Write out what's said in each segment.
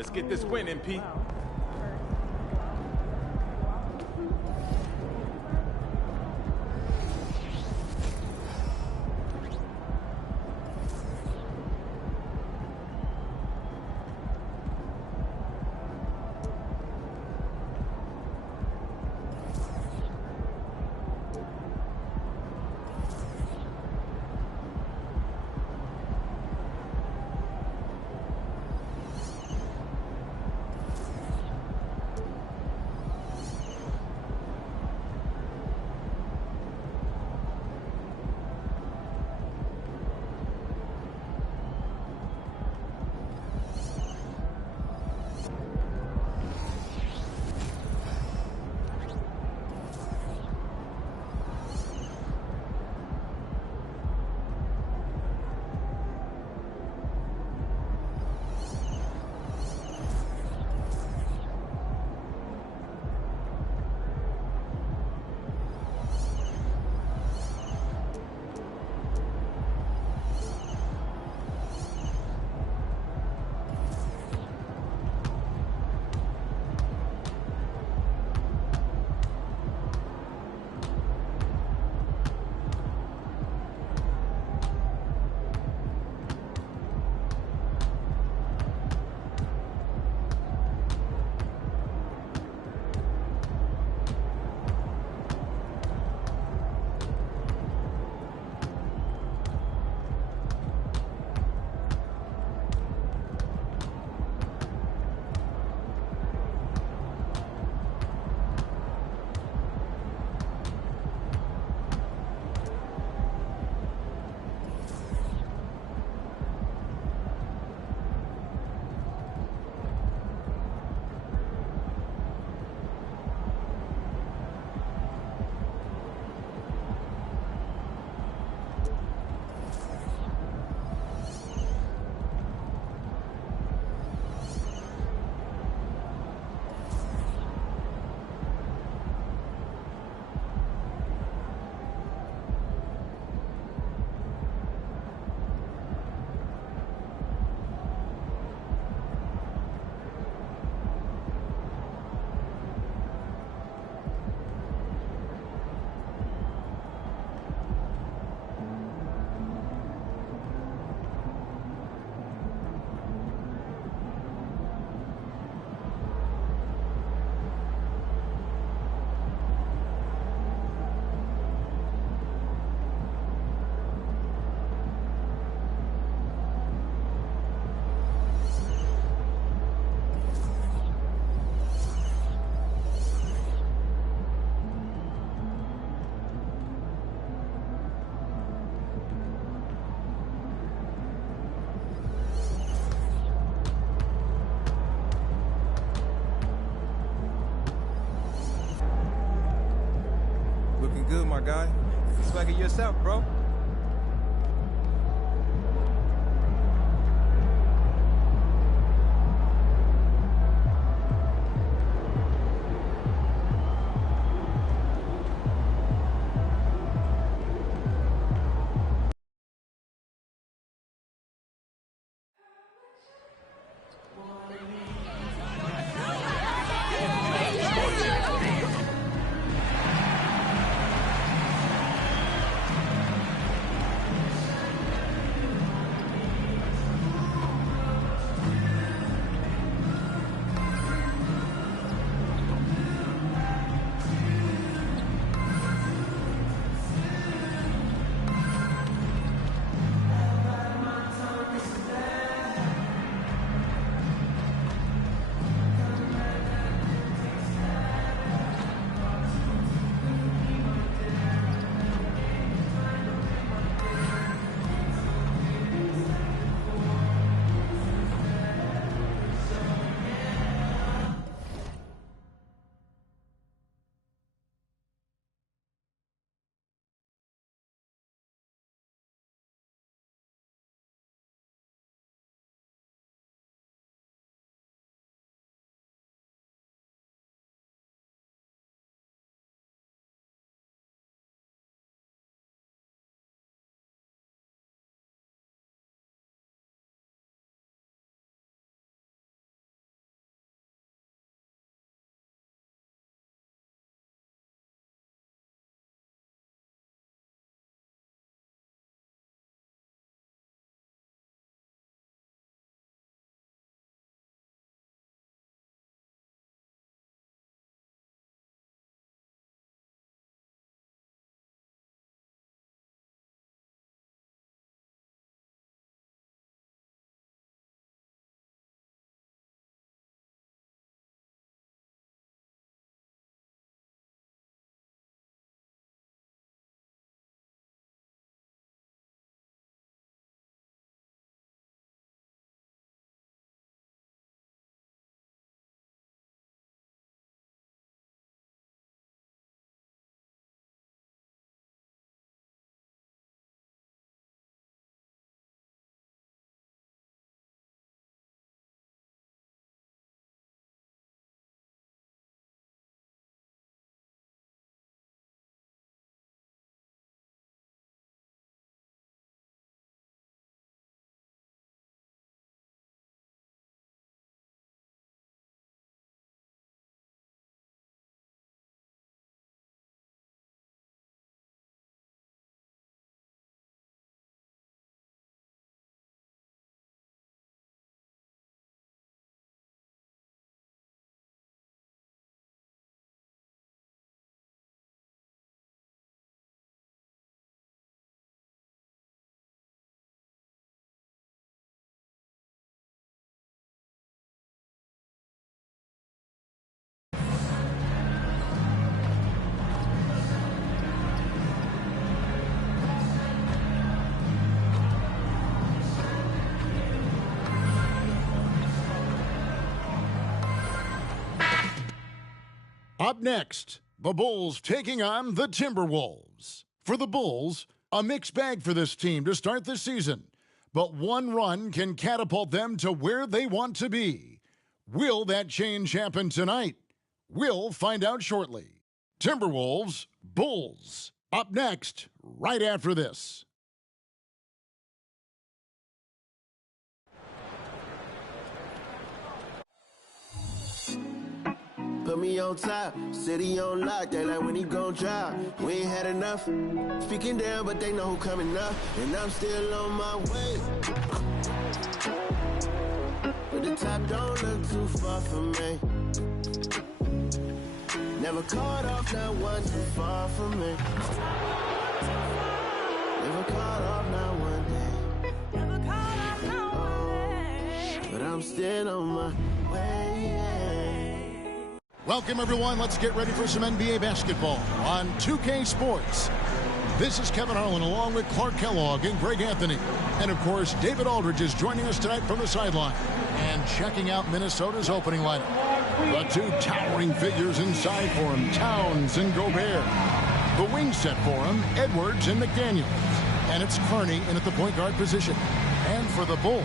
Let's get this win, MP. Looking good, my guy. Swagger yourself, bro. Up next, the Bulls taking on the Timberwolves. For the Bulls, a mixed bag for this team to start the season. But one run can catapult them to where they want to be. Will that change happen tonight? We'll find out shortly. Timberwolves, Bulls. Up next, right after this. Put me on top, city on lock, they like when he gon' drop. We ain't had enough, speaking down, but they know who coming up, and I'm still on my way. But the top don't look too far from me. Never caught off, not one too far from me. Never caught off, not one day. Never caught off, not one day. But I'm still on my way. Welcome, everyone. Let's get ready for some NBA basketball on 2K Sports. This is Kevin Harlan along with Clark Kellogg and Greg Anthony. And, of course, David Aldridge is joining us tonight from the sideline and checking out Minnesota's opening lineup. The two towering figures inside for him, Towns and Gobert. The wing set for him, Edwards and McDaniels. And it's Kearney in at the point guard position. And for the Bulls,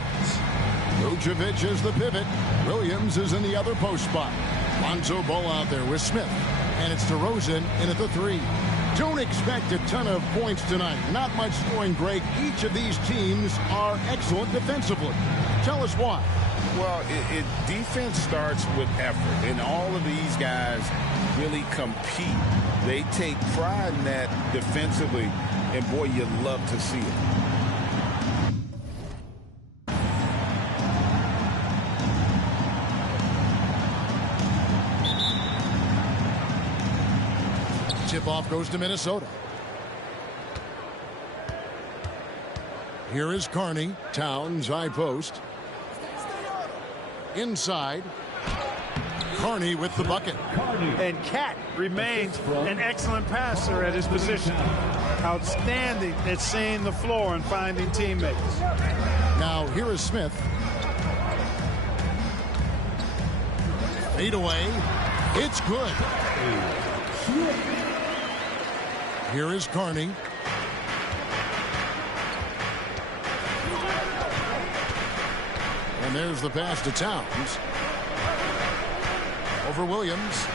Vucevic is the pivot. Williams is in the other post spot. Lonzo Ball out there with Smith. And it's DeRozan in at the 3. Don't expect a ton of points tonight. Not much scoring, Greg. Each of these teams are excellent defensively. Tell us why. Well, defense starts with effort, and all of these guys really compete. They take pride in that defensively, and boy, you love to see it. Tip-off goes to Minnesota. Here is Kearney. Towns, high post. Inside. Kearney with the bucket. And Cat remains an excellent passer at his position. Outstanding at seeing the floor and finding teammates. Now here is Smith. Fade away. It's good. Here is Kearney. And there's the pass to Towns. Over Williams.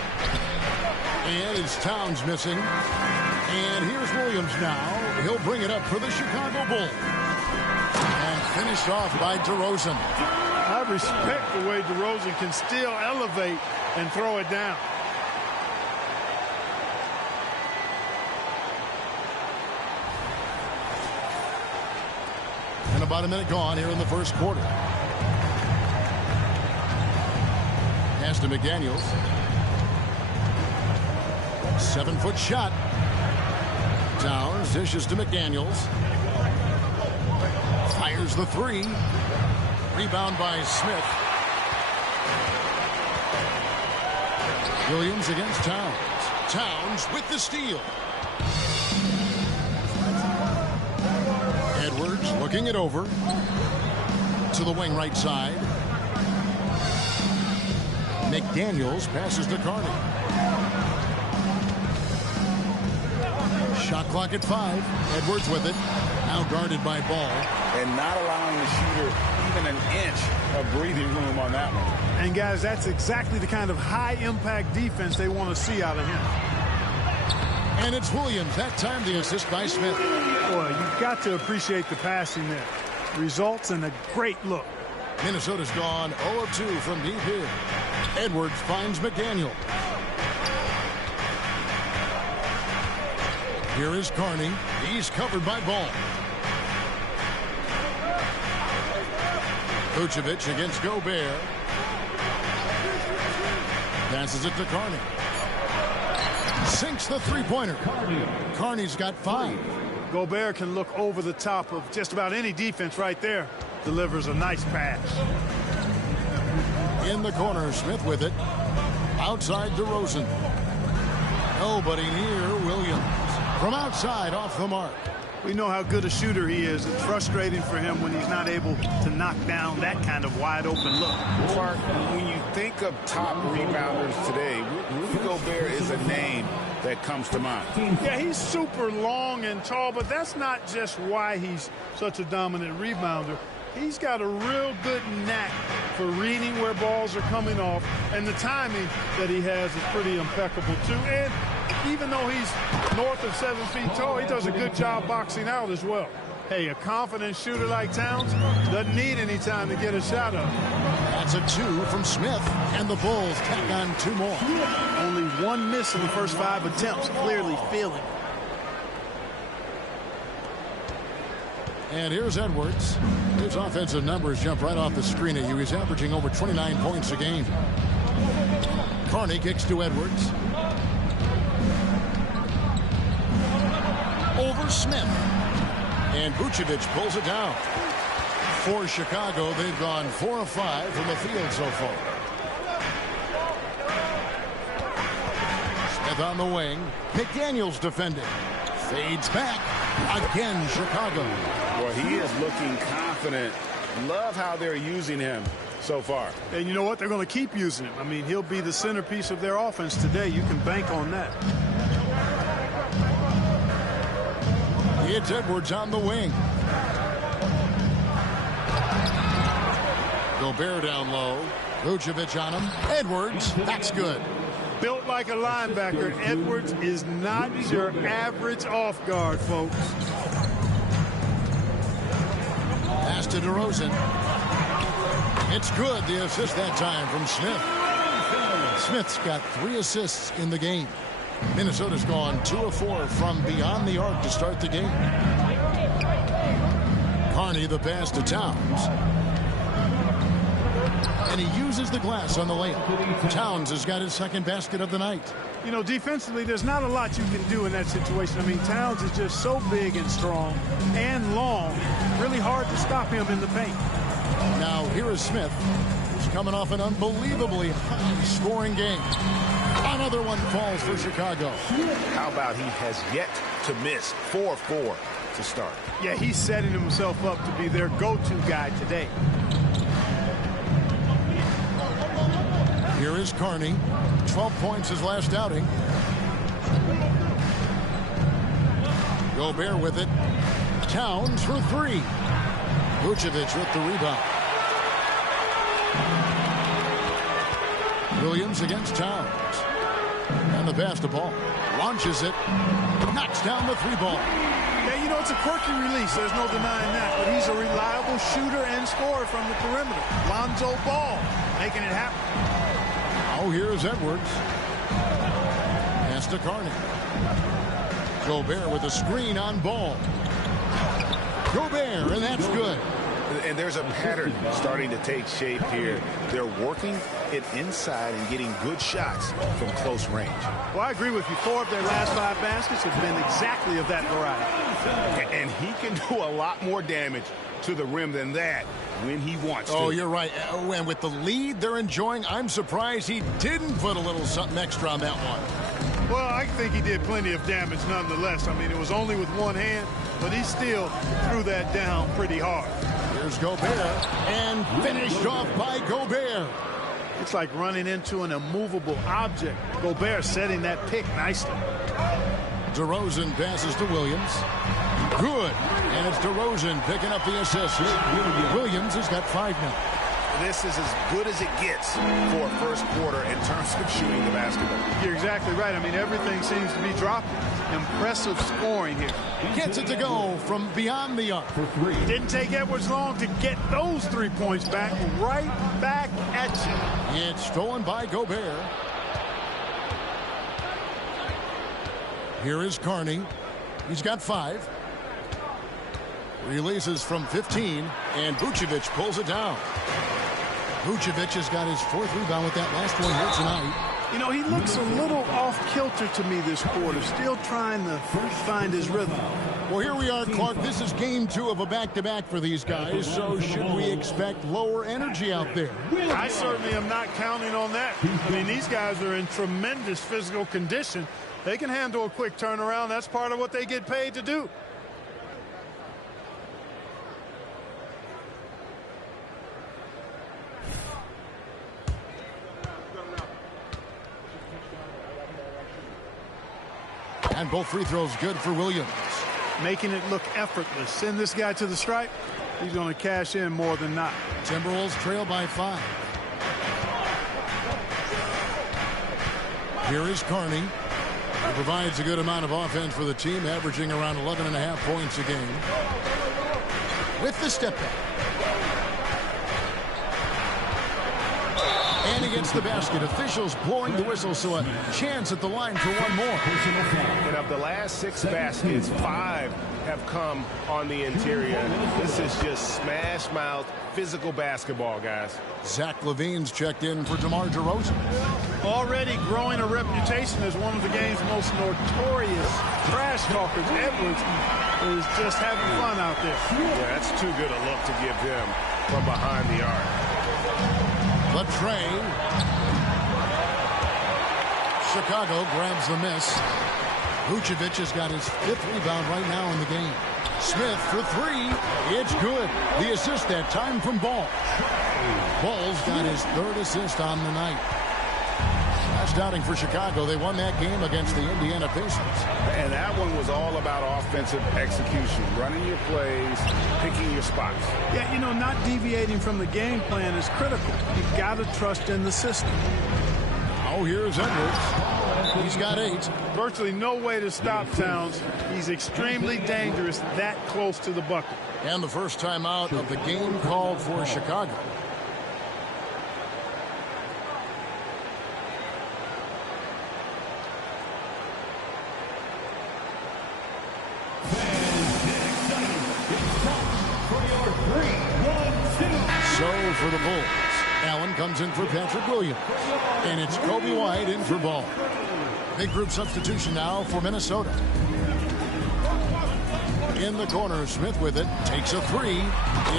And it's Towns missing. And here's Williams now. He'll bring it up for the Chicago Bulls. And finished off by DeRozan. I respect the way DeRozan can still elevate and throw it down. And about a minute gone here in the first quarter. Pass to McDaniels. 7-foot shot. Towns dishes to McDaniels. Fires the 3. Rebound by Smith. Williams against Towns. Towns with the steal. Edwards looking it over to the wing right side. McDaniels passes to Kearney. Shot clock at 5. Edwards with it. Now guarded by Ball. And not allowing the shooter even an inch of breathing room on that one. And, guys, that's exactly the kind of high-impact defense they want to see out of him. And it's Williams. That time the assist by Smith. Boy, you've got to appreciate the passing there. Results in a great look. Minnesota's gone 0 of 2 from deep here. Edwards finds McDaniel. Here is Kearney. He's covered by Ball. Vucevic against Gobert. Passes it to Kearney. Sinks the three-pointer. Kearney's got 5. Gobert can look over the top of just about any defense right there. Delivers a nice pass. In the corner, Smith with it. Outside DeRozan. Nobody near Williams. From outside, off the mark. We know how good a shooter he is. It's frustrating for him when he's not able to knock down that kind of wide open look. Clark, when you think of top rebounders today, Rudy Gobert is a name that comes to mind. Yeah, he's super long and tall, but that's not just why he's such a dominant rebounder. He's got a real good knack for reading where balls are coming off, and the timing that he has is pretty impeccable too. And even though he's north of 7 feet tall, he does a good job boxing out as well. Hey, a confident shooter like Towns doesn't need any time to get a shot up. That's a 2 from Smith, and the Bulls tack on 2 more. Only 1 miss in the first 5 attempts, clearly feeling. And here's Edwards. His offensive numbers jump right off the screen at you. He's averaging over 29 points a game. Carney kicks to Edwards. Over Smith. And Vucevic pulls it down. For Chicago, they've gone 4 of 5 from the field so far. Smith on the wing. McDaniels defending. Fades back. Again, Chicago. Well, he is looking confident. Love how they're using him so far. And you know what? They're going to keep using him. I mean, he'll be the centerpiece of their offense today. You can bank on that. It's Edwards on the wing. Gobert down low. Vucevic on him. Edwards. That's good. Built like a linebacker, Edwards is not your average off guard, folks. Pass to DeRozan. It's good. The assist that time from Smith. Smith's got 3 assists in the game. Minnesota's gone 2 of 4 from beyond the arc to start the game. Carney the pass to Towns. And he uses the glass on the layup. Towns has got his second basket of the night. You know, defensively, there's not a lot you can do in that situation. I mean, Towns is just so big and strong and long. Really hard to stop him in the paint. Now, here is Smith. He's coming off an unbelievably high-scoring game. Another one falls for Chicago. How about he has yet to miss 4-4 to start? Yeah, he's setting himself up to be their go-to guy today. Here is Carney. 12 points his last outing. Gobert with it. Towns for 3. Vucevic with the rebound. Williams against Towns. And the pass to Ball. Launches it. Knocks down the 3-ball. Yeah, you know, it's a quirky release. There's no denying that. But he's a reliable shooter and scorer from the perimeter. Lonzo Ball making it happen. Oh, here's Edwards. Pass to Carney. Gobert with a screen on Ball. Gobert, and that's good. And there's a pattern starting to take shape here. They're working it inside and getting good shots from close range. Well, I agree with you. 4 of their last 5 baskets have been exactly of that variety. And he can do a lot more damage to the rim than that when he wants to. Oh, you're right. And with the lead they're enjoying, I'm surprised he didn't put a little something extra on that one. Well, I think he did plenty of damage nonetheless. I mean, it was only with one hand, but he still threw that down pretty hard. Here's Gobert, and finished off by Gobert. It's like running into an immovable object. Gobert setting that pick nicely. DeRozan passes to Williams. Good. And it's DeRozan picking up the assist. Williams has got 5 now. This is as good as it gets for a first quarter in terms of shooting the basketball. You're exactly right. I mean, everything seems to be dropping. Impressive scoring here. Gets it to go from beyond the arc. Didn't take Edwards long to get those 3 points back. Right back at you. It's stolen by Gobert. Here is Carney. He's got 5. Releases from 15, and Vucevic pulls it down. Vucevic has got his 4th rebound with that last one here tonight. You know, he looks a little off-kilter to me this quarter, still trying to find his rhythm. Well, here we are, Clark. This is game 2 of a back-to-back for these guys, so should we expect lower energy out there? I certainly am not counting on that. I mean, these guys are in tremendous physical condition. They can handle a quick turnaround. That's part of what they get paid to do. And both free throws good for Williams. Making it look effortless. Send this guy to the stripe. He's going to cash in more than not. Timberwolves trail by 5. Here is Carney. He provides a good amount of offense for the team, averaging around 11.5 points a game. With the step back. And he gets the basket. Officials blowing the whistle, so a chance at the line for one more. And of the last 6 baskets, 5 have come on the interior. This is just smash mouth, physical basketball, guys. Zach LaVine's checked in for DeMar DeRozan. Already growing a reputation as one of the game's most notorious trash talkers. Edwards is just having fun out there. Yeah, that's too good a look to give him from behind the arc. The tray. Chicago grabs the miss. Vucevic has got his 5th rebound right now in the game. Smith for 3. It's good. The assist that time from Ball. Ball's got his 3rd assist on the night. Last outing for Chicago, they won that game against the Indiana Pacers. And that one was all about offensive execution, running your plays, picking your spots. Yeah, you know, not deviating from the game plan is critical. You've got to trust in the system. Oh, here's Edwards. He's got 8. Virtually no way to stop Towns. He's extremely dangerous that close to the bucket. And the first time out of the game called for Chicago. So for the Bulls, Allen comes in for Patrick Williams. And it's Kobe White in for Ball. Big group substitution now for Minnesota. In the corner, Smith with it. Takes a 3.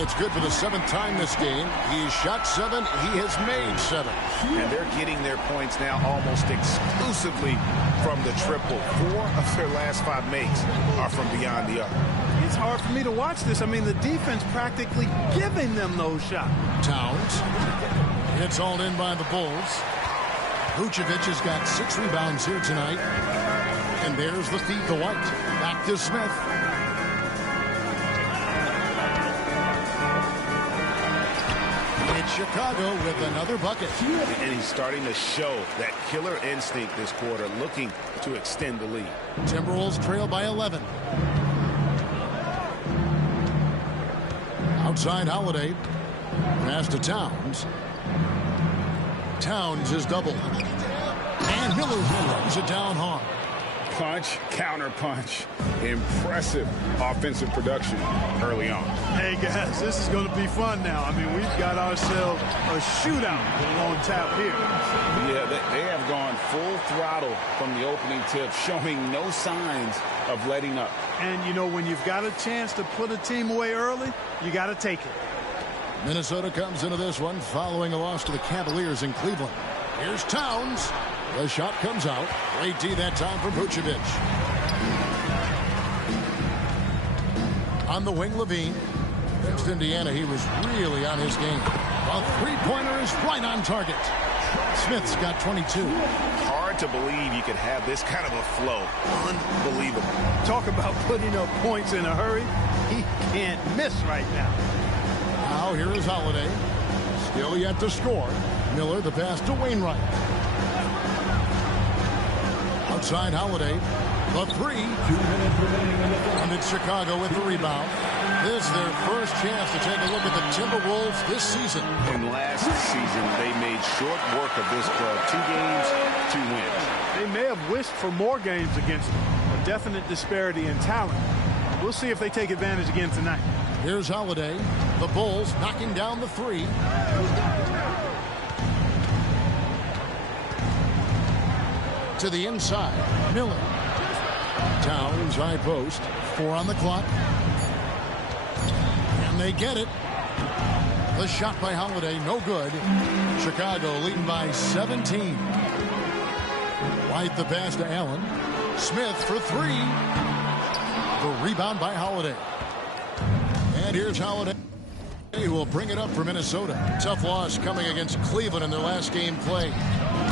It's good for the 7th time this game. He's shot 7. He has made 7. And they're getting their points now almost exclusively from the triple. 4 of their last 5 makes are from beyond the arc. It's hard for me to watch this. I mean, the defense practically giving them those shots. Towns. It's all in by the Bulls. Vucevic has got 6 rebounds here tonight. And there's the feed to White. Back to Smith. It's Chicago with another bucket. And he's starting to show that killer instinct this quarter, looking to extend the lead. Timberwolves trail by 11. Outside Holiday. Pass to Towns. Towns is doubled. And Miller runs it down hard. Punch, counter punch. Impressive offensive production early on. Hey, guys, this is going to be fun now. I mean, we've got ourselves a shootout on tap here. Yeah, they have gone full throttle from the opening tip, showing no signs of letting up. And, you know, when you've got a chance to put a team away early, you got to take it. Minnesota comes into this one following a loss to the Cavaliers in Cleveland. Here's Towns. The shot comes out. Late D that time for Vucevic. On the wing, Levine. Against Indiana, he was really on his game. A three-pointer is right on target. Smith's got 22. Hard to believe you could have this kind of a flow. Unbelievable. Talk about putting up points in a hurry. He can't miss right now. Now here is Holiday. Still yet to score. Miller the pass to Wainwright. Outside Holiday. The 3. And it's Chicago with the rebound. This is their first chance to take a look at the Timberwolves this season. And last season, they made short work of this club. 2 games, 2 wins. They may have wished for more games against them. A definite disparity in talent. We'll see if they take advantage again tonight. Here's Holiday. The Bulls knocking down the 3. To the inside. Miller. Towns high post. 4 on the clock. And they get it. The shot by Holiday, no good. Chicago leading by 17. White the pass to Allen. Smith for 3. The rebound by Holiday. And here's Holiday. He will bring it up for Minnesota. Tough loss coming against Cleveland in their last game play.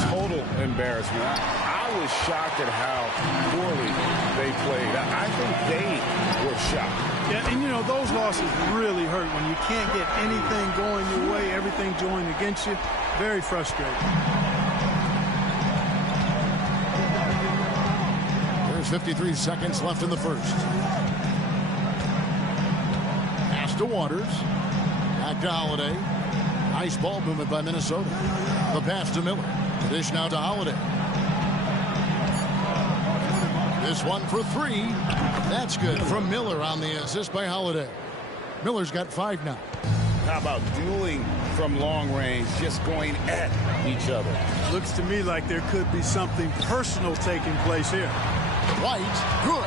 Total embarrassment. I I was shocked at how poorly they played. I think they were shocked. Yeah, and, you know, those losses really hurt when you can't get anything going your way, everything going against you. Very frustrating. There's 53 seconds left in the first. Pass to Waters. Back to Holiday. Nice ball movement by Minnesota. The pass to Miller. The dish now to Holiday. This one for three. That's good from Miller on the assist by Holiday. Miller's got 5 now. How about dueling from long range, just going at each other? Looks to me like there could be something personal taking place here. White, good.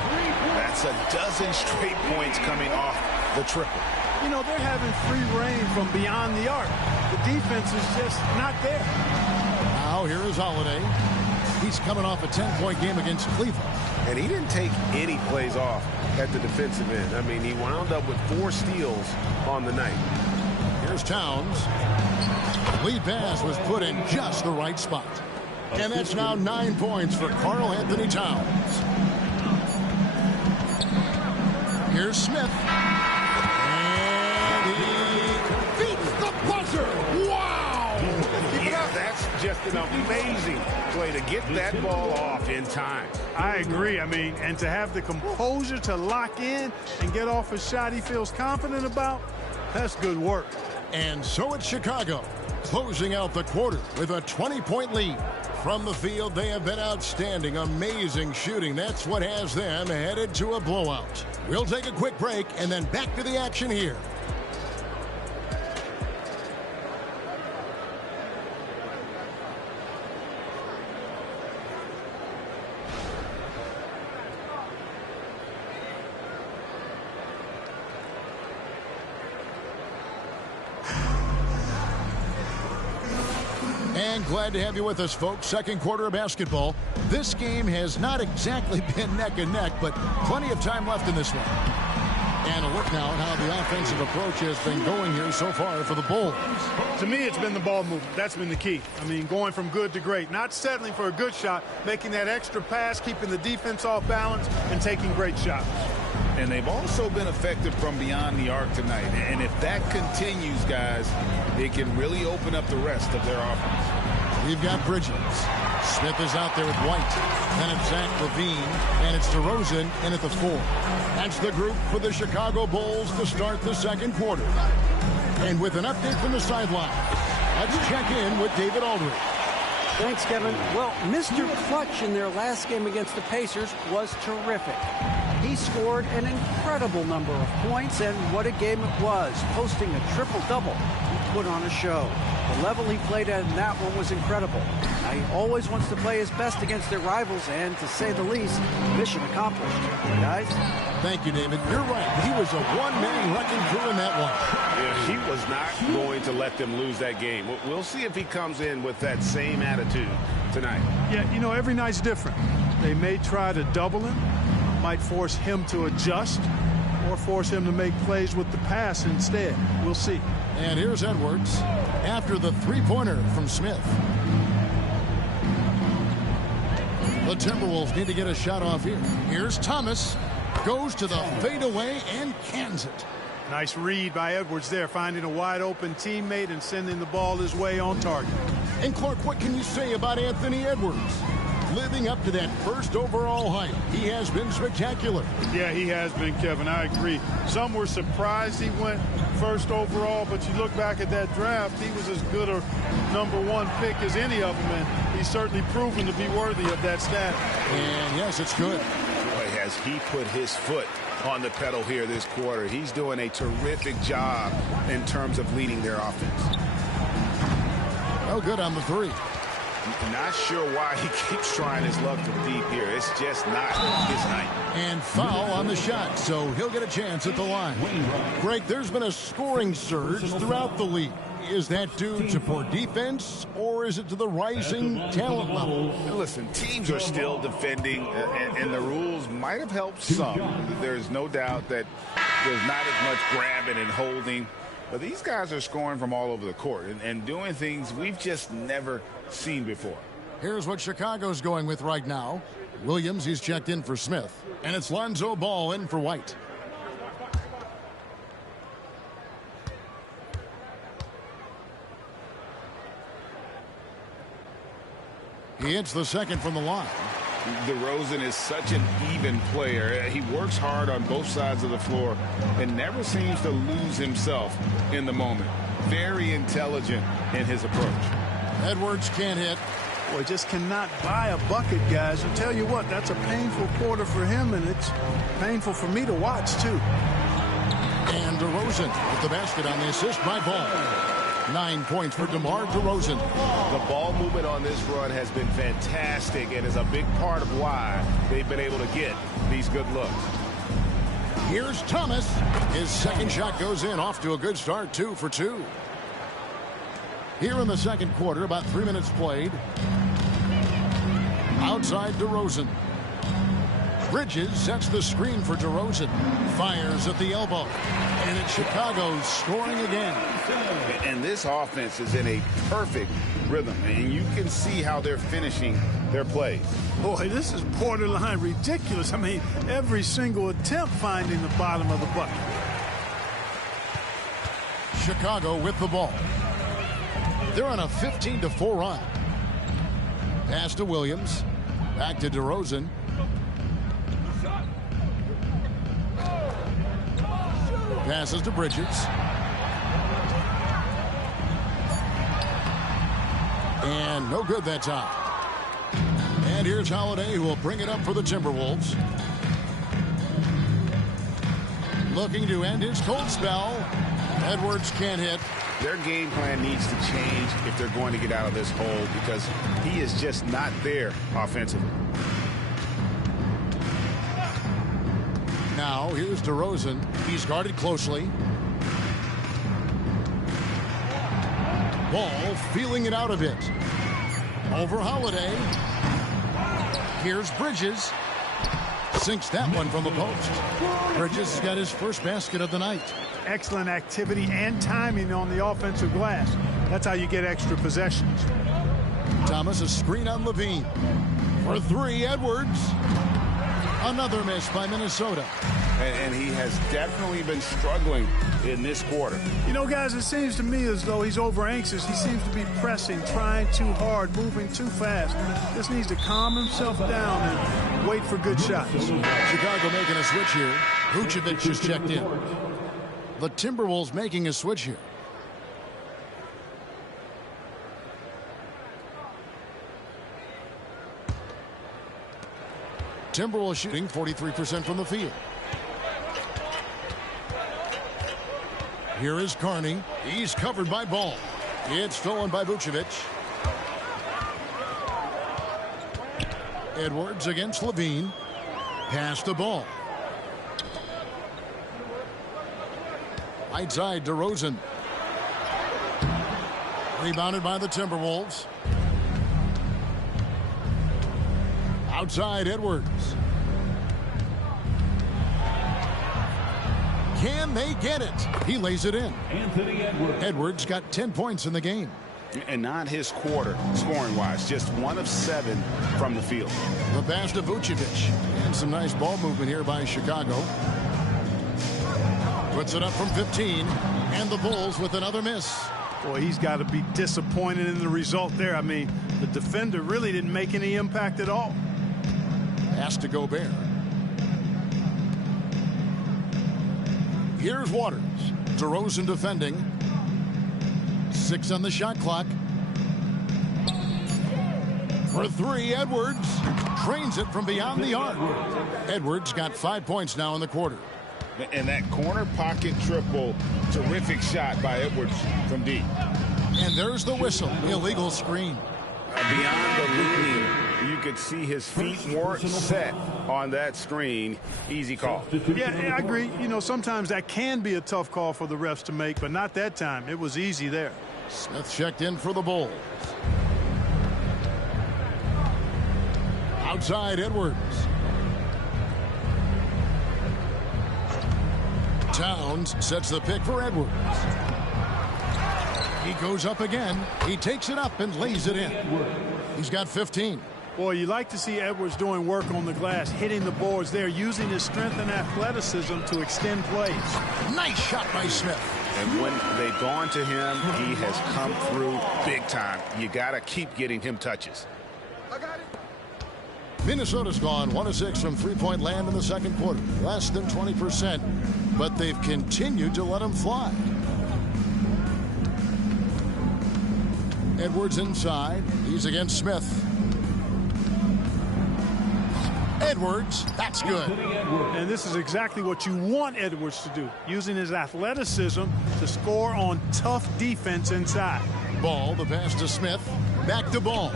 That's a dozen straight points coming off the triple. You know, they're having free reign from beyond the arc. The defense is just not there. Now here is Holiday. He's coming off a 10-point game against Cleveland. And he didn't take any plays off at the defensive end. I mean, he wound up with 4 steals on the night. Here's Towns. Lead pass was put in just the right spot. And that's now 9 points for Karl Anthony Towns. Here's Smith. And he beats the buzzer. Wow! Yeah, that's just an amazing play to get that ball off in time. I agree. I mean, and to have the composure to lock in and get off a shot he feels confident about, that's good work. And so it's Chicago, closing out the quarter with a 20-point lead. From the field, they have been outstanding. Amazing shooting. That's what has them headed to a blowout. We'll take a quick break and then back to the action here. And glad to have you with us, folks. Second quarter of basketball. This game has not exactly been neck and neck, but plenty of time left in this one. And a look now at how the offensive approach has been going here so far for the Bulls. To me, it's been the ball movement. That's been the key. I mean, going from good to great. Not settling for a good shot, making that extra pass, keeping the defense off balance, and taking great shots. And they've also been effective from beyond the arc tonight. And if that continues, guys, it can really open up the rest of their offense. We've got Bridges. Smith is out there with White. Then it's Zach LaVine. And it's DeRozan in at the 4. That's the group for the Chicago Bulls to start the second quarter. And with an update from the sideline, let's check in with David Aldridge. Thanks, Kevin. Well, Mr. Clutch in their last game against the Pacers was terrific. He scored an incredible number of points, and what a game it was, posting a triple-double. He put on a show. The level he played at in that one was incredible. Now, he always wants to play his best against their rivals, and to say the least, mission accomplished. Guys? Thank you, David. You're right. He was a one-man wrecking crew in that one. Yeah, he was not going to let them lose that game. We'll see if he comes in with that same attitude tonight. Yeah, you know, every night's different. They may try to double him, might force him to adjust, or force him to make plays with the pass instead. We'll see. And here's Edwards after the three-pointer from Smith. The Timberwolves need to get a shot off here. Here's Thomas. Goes to the fadeaway and cans it. Nice read by Edwards there, finding a wide-open teammate and sending the ball his way on target. And Clark, what can you say about Anthony Edwards? Living up to that first overall hype, he has been spectacular. Yeah, he has been, Kevin. I agree. Some were surprised he went first overall, but you look back at that draft, he was as good a #1 pick as any of them, and he's certainly proven to be worthy of that stat. And yes, it's good. Boy, has he put his foot on the pedal here this quarter. He's doing a terrific job in terms of leading their offense. No good on the 3. Not sure why he keeps trying his luck from deep here. It's just not his night. And foul on the shot, so he'll get a chance at the line. Greg, there's been a scoring surge throughout the league. Is that due to poor defense, or is it to the rising talent level? Listen, teams are still defending, and the rules might have helped some. There's no doubt that there's not as much grabbing and holding. But these guys are scoring from all over the court and doing things we've just never seen before. Here's what Chicago's going with right now. Williams, he's checked in for Smith. And it's Lonzo Ball in for White. He hits the second from the line. DeRozan is such an even player. He works hard on both sides of the floor and never seems to lose himself in the moment. Very intelligent in his approach. Edwards can't hit. Boy, just cannot buy a bucket, guys. I'll tell you what, that's a painful quarter for him, and it's painful for me to watch, too. And DeRozan with the basket on the assist by Ball. 9 points for DeMar DeRozan. The ball movement on this run has been fantastic and is a big part of why they've been able to get these good looks. Here's Thomas. His second shot goes in, off to a good start, 2 for 2. Here in the second quarter, about 3 minutes played. Outside DeRozan. Bridges sets the screen for DeRozan. Fires at the elbow. And it's Chicago scoring again. And this offense is in a perfect rhythm. And you can see how they're finishing their plays. Boy, this is borderline ridiculous. I mean, every single attempt finding the bottom of the bucket. Chicago with the ball. They're on a 15-4 run. Pass to Williams. Back to DeRozan. Passes to Bridges. And no good that time. And here's Holiday, who will bring it up for the Timberwolves. Looking to end his cold spell. Edwards can't hit. Their game plan needs to change if they're going to get out of this hole, because he is just not there offensively. Now, here's DeRozan. He's guarded closely. Ball feeling it out a bit. Over Holiday. Here's Bridges. Sinks that one from the post. Bridges has got his first basket of the night. Excellent activity and timing on the offensive glass. That's how you get extra possessions. Thomas, a screen on Levine. For 3, Edwards. Another miss by Minnesota. And he has definitely been struggling in this quarter. You know, guys, it seems to me as though he's over anxious. He seems to be pressing, trying too hard, moving too fast. Just needs to calm himself down and wait for good shots. Chicago making a switch here. Vucevic just checked in. The Timberwolves making a switch here. Timberwolves shooting 43% from the field. Here is Carney. He's covered by Ball. It's stolen by Vucevic. Edwards against Levine. Pass the ball. Right side, DeRozan. Rebounded by the Timberwolves. Outside, Edwards. Can they get it? He lays it in. Anthony Edwards. Edwards got 10 points in the game. And not his quarter, scoring-wise. Just 1 of 7 from the field. The pass to Vucevic. And some nice ball movement here by Chicago. Puts it up from 15. And the Bulls with another miss. Boy, he's got to be disappointed in the result there. I mean, the defender really didn't make any impact at all. Pass to Gobert. Here's Waters. DeRozan defending. 6 on the shot clock. For 3, Edwards trains it from beyond the arc. Edwards got 5 points now in the quarter. And that corner pocket triple, terrific shot by Edwards from deep. And there's the whistle. Illegal screen. Beyond the leaning, you could see his feet weren't set on that screen. Easy call. Yeah, I agree. You know, sometimes that can be a tough call for the refs to make, but not that time. It was easy there. Smith checked in for the Bulls. Outside, Edwards. Towns sets the pick for Edwards. He goes up again. He takes it up and lays it in. He's got 15. Boy, you like to see Edwards doing work on the glass, hitting the boards there, using his strength and athleticism to extend plays. Nice shot by Smith. And when they've gone to him, he has come through big time. You got to keep getting him touches. Minnesota's gone 1 of 6 from three-point land in the second quarter. Less than 20%. But they've continued to let him fly. Edwards inside. He's against Smith. Edwards, that's good. And this is exactly what you want Edwards to do, using his athleticism to score on tough defense inside. Ball, the pass to Smith. Back to Ball.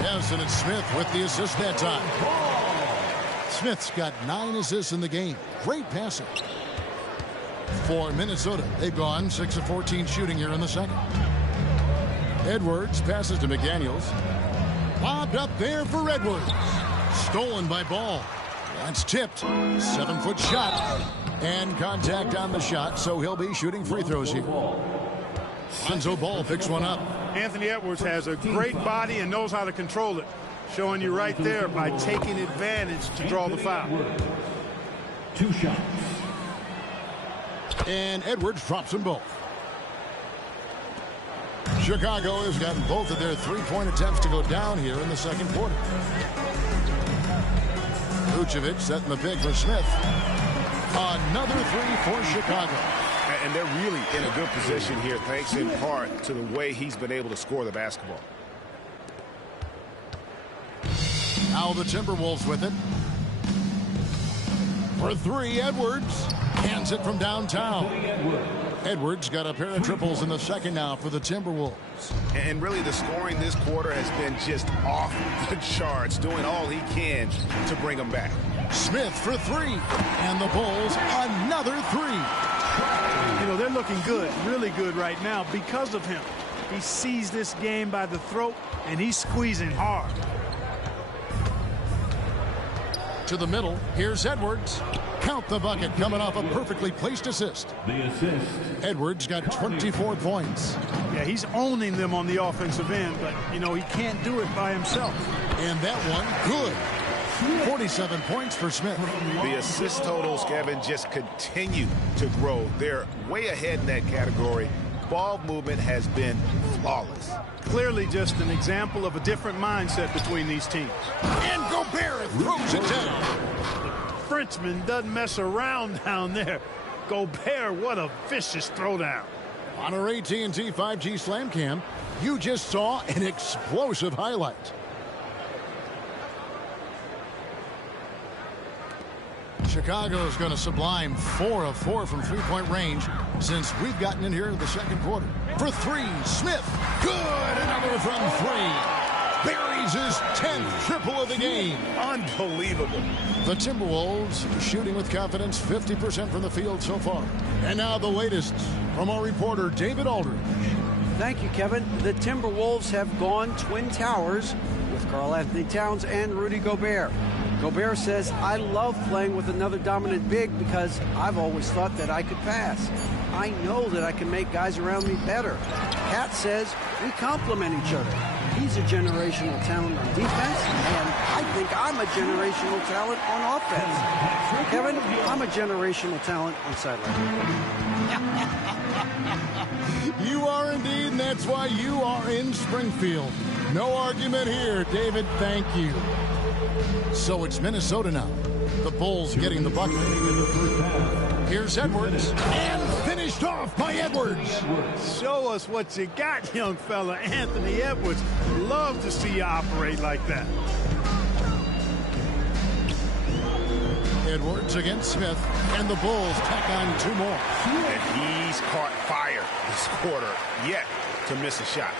Yes, and it's Smith with the assist that time. Smith's got 9 assists in the game. Great passing. For Minnesota, they've gone 6 of 14 shooting here in the second. Edwards passes to McDaniels. Lobbed up there for Edwards. Stolen by Ball. That's tipped. 7-foot shot. And contact on the shot, so he'll be shooting free throws here. Lonzo Ball picks one up. Anthony Edwards has a great body and knows how to control it. Showing you right there by taking advantage to draw the foul. 2 shots. And Edwards drops them both. Chicago has gotten both of their three-point attempts to go down here in the second quarter. Vucevic setting the pick for Smith. Another three for Chicago. And they're really in a good position here, thanks in part to the way he's been able to score the basketball. Now the Timberwolves with it. For 3, Edwards. Hands it from downtown. Edwards got a pair of triples in the second now for the Timberwolves. And really the scoring this quarter has been just off the charts, doing all he can to bring them back. Smith for 3. And the Bulls another 3. You know, they're looking good, really good right now because of him. He sees this game by the throat, and he's squeezing hard. To the middle, here's Edwards. Count the bucket, coming off a perfectly placed assist. The assist. Edwards got 24 points. Yeah, he's owning them on the offensive end, but, you know, he can't do it by himself. And that one, good. 47 points for Smith. The assist totals, Kevin, just continue to grow. They're way ahead in that category. Ball movement has been flawless. Clearly just an example of a different mindset between these teams. And Gobert throws it down. The Frenchman doesn't mess around down there. Gobert, what a vicious throwdown. On our AT&T 5G Slam Cam, you just saw an explosive highlight. Chicago is going to sublime 4 of 4 from three-point range since we've gotten in here in the second quarter. For 3, Smith. Good. Another from 3. Buries his 10th triple of the game. Unbelievable. The Timberwolves shooting with confidence, 50% from the field so far. And now the latest from our reporter, David Aldridge. Thank you, Kevin. The Timberwolves have gone Twin Towers with Karl-Anthony Towns and Rudy Gobert. Gobert says, I love playing with another dominant big because I've always thought that I could pass. I know that I can make guys around me better. Cat says, we complement each other. He's a generational talent on defense, and I think I'm a generational talent on offense. Kevin, I'm a generational talent on sideline. You are indeed, and that's why you are in Springfield. No argument here, David. Thank you. So it's Minnesota now. The Bulls getting the bucket. Here's Edwards, and finished off by Edwards. Show us what you got, young fella. Anthony Edwards. Love to see you operate like that. Edwards against Smith, and the Bulls tack on 2 more. And he's caught fire this quarter, yet to miss a shot.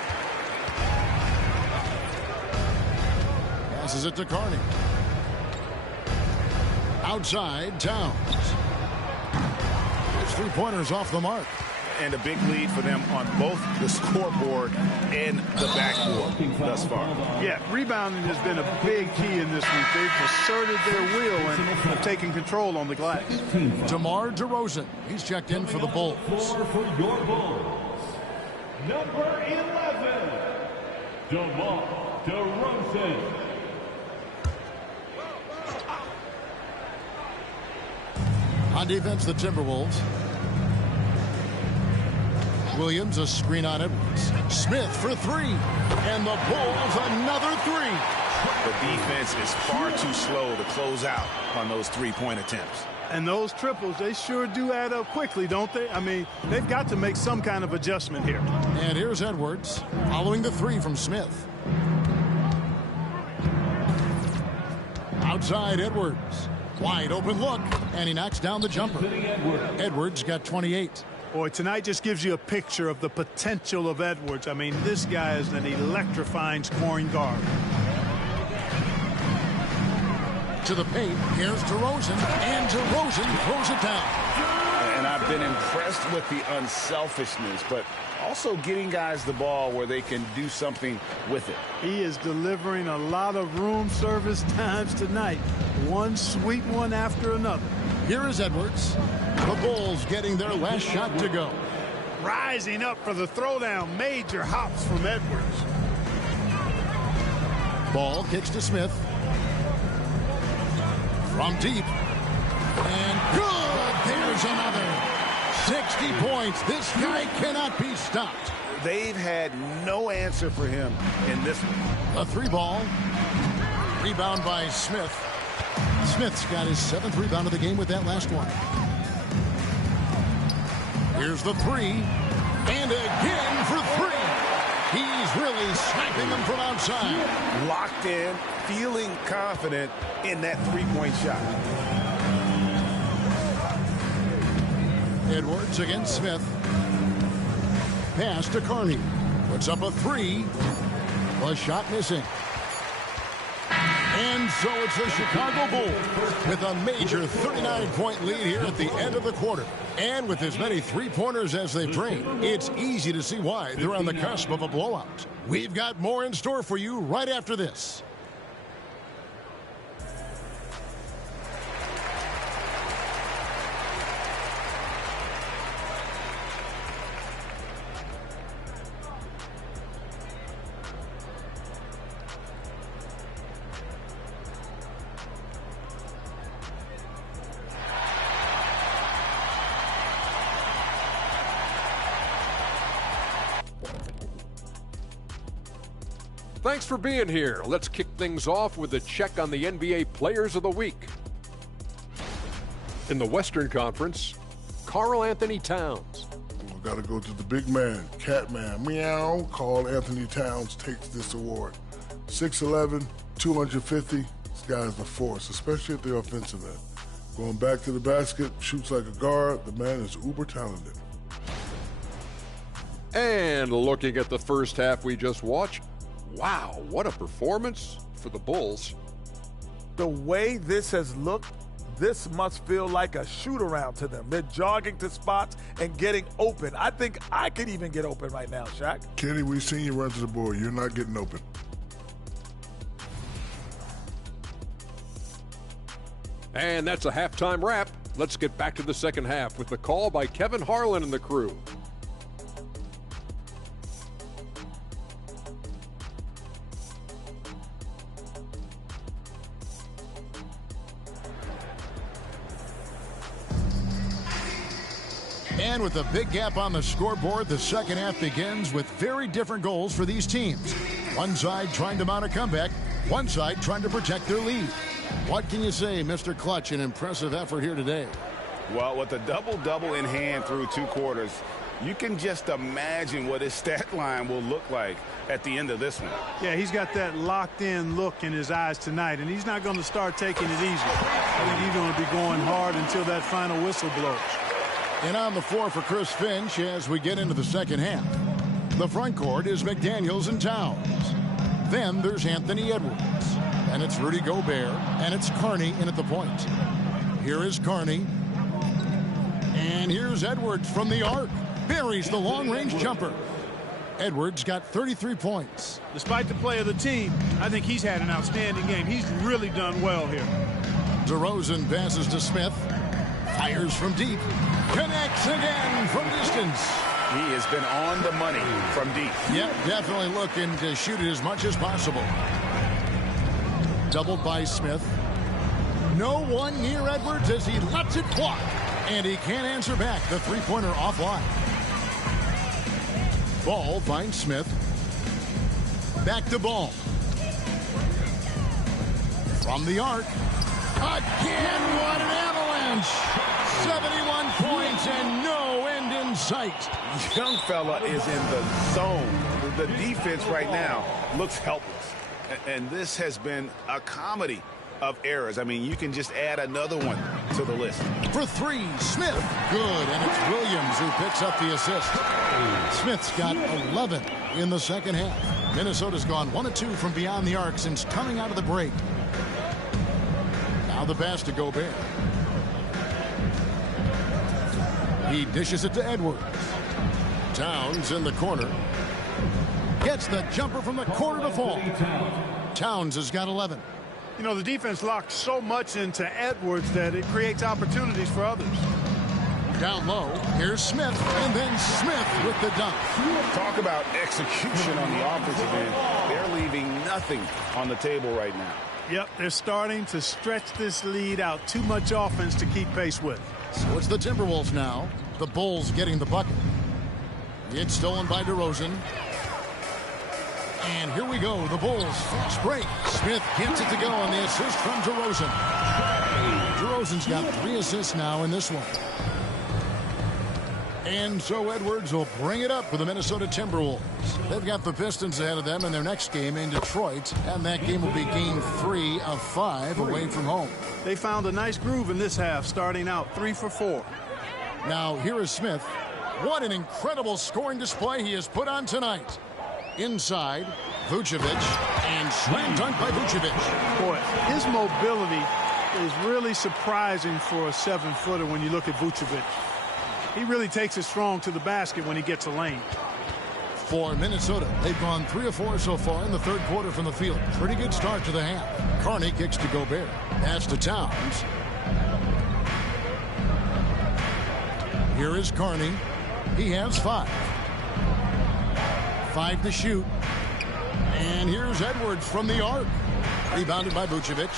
Passes it to Carney. Outside, Towns. His three-pointers off the mark. And a big lead for them on both the scoreboard and the backboard thus far. Yeah, rebounding has been a big key in this week. They've asserted their will and have taken control on the glass. DeMar DeRozan. He's checked in for the Bulls. For your Bulls, number 11, DeMar DeRozan. On defense, the Timberwolves. Williams, a screen on Edwards. Smith for three. And the Bulls another three. The defense is far too slow to close out on those three-point attempts. And those triples, they sure do add up quickly, don't they? I mean, they've got to make some kind of adjustment here. And here's Edwards following the three from Smith. Outside Edwards. Wide open look. And he knocks down the jumper. Edwards got 28. Boy, tonight just gives you a picture of the potential of Edwards. I mean, this guy is an electrifying scoring guard. To the paint, here's DeRozan, and DeRozan throws it down. And I've been impressed with the unselfishness, but also getting guys the ball where they can do something with it. He is delivering a lot of room service times tonight. One sweet one after another. Here is Edwards. The Bulls getting their last shot to go. Rising up for the throwdown. Major hops from Edwards. Ball kicks to Smith. From deep. And good. There's another. 60 points. This guy cannot be stopped. They've had no answer for him in this one. A three ball. Rebound by Smith. Smith's got his 7th rebound of the game with that last one. Here's the three. And again for three. He's really sniping them from outside. Locked in, feeling confident in that three-point shot. Edwards against Smith. Pass to Carney. Puts up a three. A shot missing. And so it's the Chicago Bulls with a major 39-point lead here at the end of the quarter. And with as many three-pointers as they've drained, it's easy to see why they're on the cusp of a blowout. We've got more in store for you right after this. Thanks for being here. Let's kick things off with a check on the NBA Players of the Week. In the Western Conference, Karl Anthony Towns. We got to go to the big man, Catman, meow. Karl Anthony Towns takes this award. 6'11", 250. This guy is a force, especially at the offensive end. Going back to the basket, shoots like a guard. The man is uber talented. And looking at the first half we just watched, wow, what a performance for the Bulls. The way this has looked, this must feel like a shoot-around to them. They're jogging to spots and getting open. I think I could even get open right now, Shaq. Kenny, we've seen you run to the board. You're not getting open. And that's a halftime wrap. Let's get back to the second half with the call by Kevin Harlan and the crew. And with a big gap on the scoreboard, the second half begins with very different goals for these teams. One side trying to mount a comeback, one side trying to protect their lead. What can you say, Mr. Clutch? An impressive effort here today. Well, with a double-double in hand through 2 quarters, you can just imagine what his stat line will look like at the end of this one. Yeah, he's got that locked-in look in his eyes tonight, and he's not going to start taking it easy. I think he's going to be going hard until that final whistle blows. And on the floor for Chris Finch as we get into the second half. The front court is McDaniels and Towns. Then there's Anthony Edwards. And it's Rudy Gobert. And it's Carney in at the point. Here is Carney. And here's Edwards from the arc. Buries the long-range jumper. Edwards got 33 points. Despite the play of the team, I think he's had an outstanding game. He's really done well here. DeRozan passes to Smith. Fires from deep. Connects again from distance. He has been on the money from deep. Yeah, definitely looking to shoot it as much as possible. Doubled by Smith. No one near Edwards as he lets it fly. And he can't answer back. The three-pointer offline. Ball finds Smith. Back to Ball. From the arc. Again, what an avalanche. 71 points and no end in sight. Young fella is in the zone. The defense right now looks helpless. And this has been a comedy of errors. I mean, you can just add another one to the list. For three, Smith. Good, and it's Williams who picks up the assist. Smith's got 11 in the second half. Minnesota's gone 1 of 2 from beyond the arc since coming out of the break. Now the pass to Gobert. He dishes it to Edwards. Towns in the corner. Gets the jumper from the corner to fall. Towns has got 11. You know, the defense locks so much into Edwards that it creates opportunities for others. Down low, here's Smith, and then Smith with the dunk. Talk about execution on the offensive end. They're leaving nothing on the table right now. Yep, they're starting to stretch this lead out. Too much offense to keep pace with. So it's the Timberwolves now. The Bulls getting the bucket. It's stolen by DeRozan. And here we go, the Bulls fast break. Smith gets it to go on the assist from DeRozan. DeRozan's got 3 assists now in this one. And so Edwards will bring it up for the Minnesota Timberwolves. They've got the Pistons ahead of them in their next game in Detroit, and that game will be game 3 of 5 away from home. They found a nice groove in this half, starting out 3 for 4. Now here is Smith. What an incredible scoring display he has put on tonight. Inside, Vucevic, and slam dunk by Vucevic. Boy, his mobility is really surprising for a 7-footer when you look at Vucevic. He really takes it strong to the basket when he gets a lane. For Minnesota, they've gone 3 of 4 so far in the third quarter from the field. Pretty good start to the half. Carney kicks to Gobert. Pass to Towns. Here is Carney. He has 5. 5 to shoot. And here's Edwards from the arc. Rebounded by Vucevic.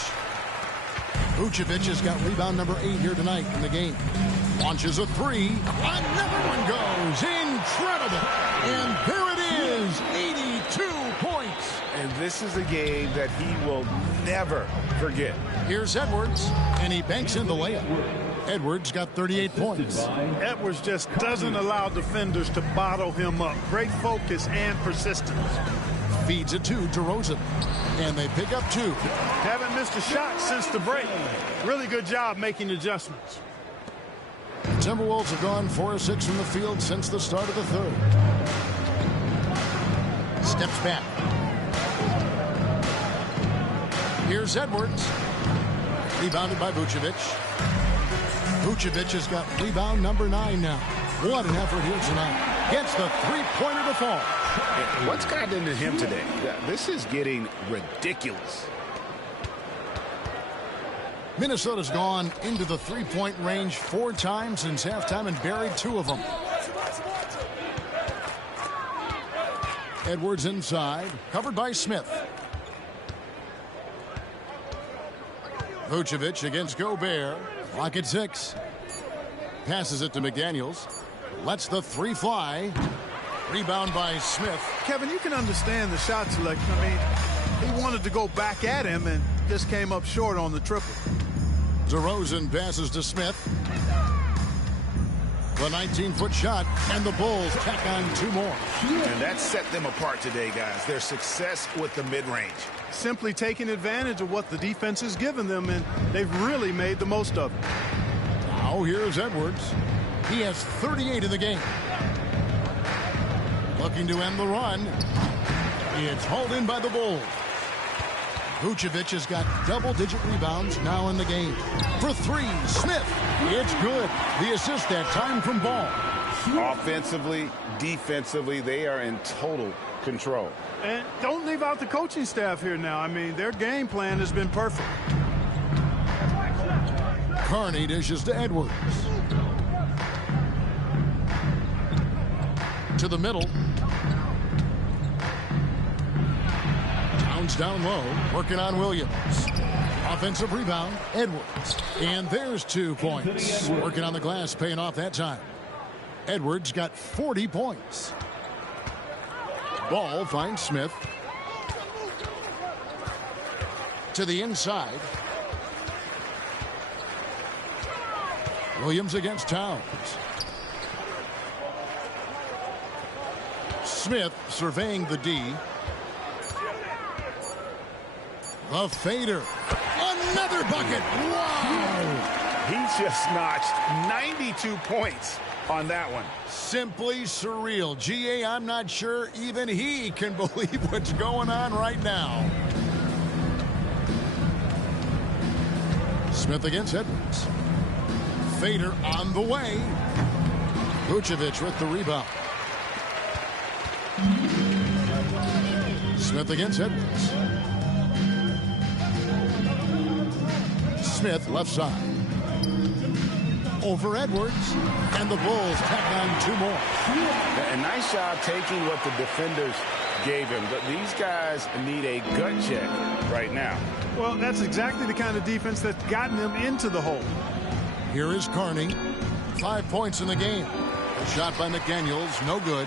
Vucevic has got rebound number 8 here tonight in the game. Launches a 3. Another one goes. Incredible. And there it is. 82 points. And this is a game that he will never forget. Here's Edwards. And he banks in the layup. Edwards got 38 points. Edwards just doesn't allow defenders to bottle him up. Great focus and persistence. Feeds it to DeRozan. And they pick up 2. Haven't missed a shot since the break. Really good job making adjustments. The Timberwolves have gone 4 of 6 from the field since the start of the third. Steps back. Here's Edwards. Rebounded by Vucevic. Vucevic has got rebound number 9 now. What an effort here tonight. Gets the three-pointer to fall. What's gotten into him today? This is getting ridiculous. Minnesota's gone into the three-point range 4 times since halftime and buried 2 of them. Edwards inside, covered by Smith. Vucevic against Gobert. Clock at 6. Passes it to McDaniels. Lets the 3 fly. Rebound by Smith. Kevin, you can understand the shot selection. I mean, he wanted to go back at him and just came up short on the triple. DeRozan passes to Smith. The 19-foot shot, and the Bulls tack on 2 more. And that set them apart today, guys. Their success with the mid-range. Simply taking advantage of what the defense has given them, and they've really made the most of it. Now here's Edwards. He has 38 in the game. Looking to end the run. It's hauled in by the Bulls. Vucevic has got double-digit rebounds now in the game. For 3, Smith. It's good. The assist that time from Ball. Offensively, defensively, they are in total control. And don't leave out the coaching staff here now. I mean, their game plan has been perfect. Carney dishes to Edwards. to the middle. Towns down low, working on Williams. Offensive rebound, Edwards. And there's 2 points. Working on the glass, paying off that time. Edwards got 40 points. Ball finds Smith. To the inside. Williams against Towns. Smith surveying the D. The fader. Another bucket. Wow. He just notched 92 points on that one. Simply surreal. GA, I'm not sure even he can believe what's going on right now. Smith against Edwards. Fader on the way. Vucevic with the rebound. Smith against Edwards. Smith left side. Over Edwards. And the Bulls tack on 2 more. A nice job taking what the defenders gave him. But these guys need a gut check right now. Well, that's exactly the kind of defense that's gotten them into the hole. Here is Carney. 5 points in the game. A shot by McDaniels, no good.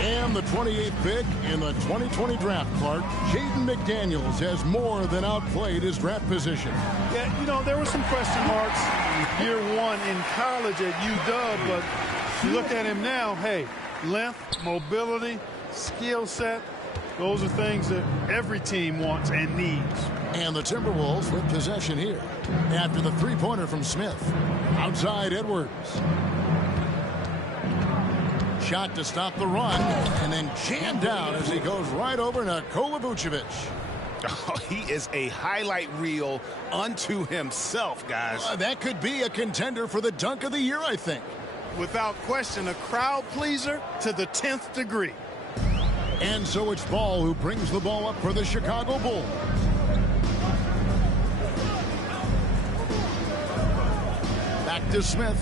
And the 28th pick in the 2020 draft, Clark, Jaden McDaniels has more than outplayed his draft position. Yeah, you know, there were some question marks year 1 in college at UW, but you look at him now, hey, length, mobility, skill set, those are things that every team wants and needs. And the Timberwolves with possession here after the three-pointer from Smith. Outside Edwards. Shot to stop the run, and then jammed down as he goes right over Nikola Vucevic. Oh, he is a highlight reel unto himself, guys. That could be a contender for the dunk of the year, I think. Without question, a crowd pleaser to the 10th degree. And so it's Ball who brings the ball up for the Chicago Bulls. Back to Smith.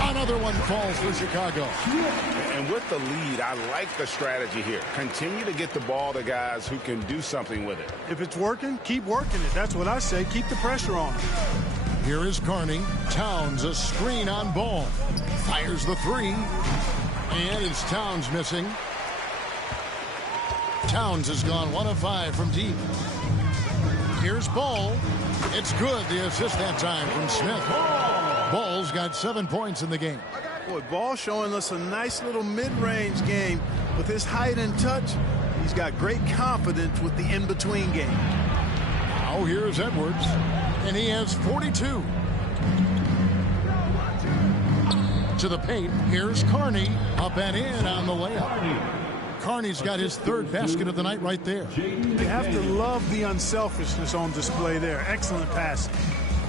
Another one falls for Chicago. And with the lead, I like the strategy here. Continue to get the ball to guys who can do something with it. If it's working, keep working it. That's what I say. Keep the pressure on. Here is Carney. Towns, a screen on Ball. Fires the 3. And it's Towns missing. Towns has gone 1 of 5 from deep. Here's Ball. It's good. The assist that time from Smith. Ball's got 7 points in the game. Boy, Ball showing us a nice little mid-range game. With his height and touch, he's got great confidence with the in-between game. Now here's Edwards, and he has 42. To the paint, here's Carney, up and in on the layup. Carney's got his 3rd basket of the night right there. You have to love the unselfishness on display there. Excellent pass.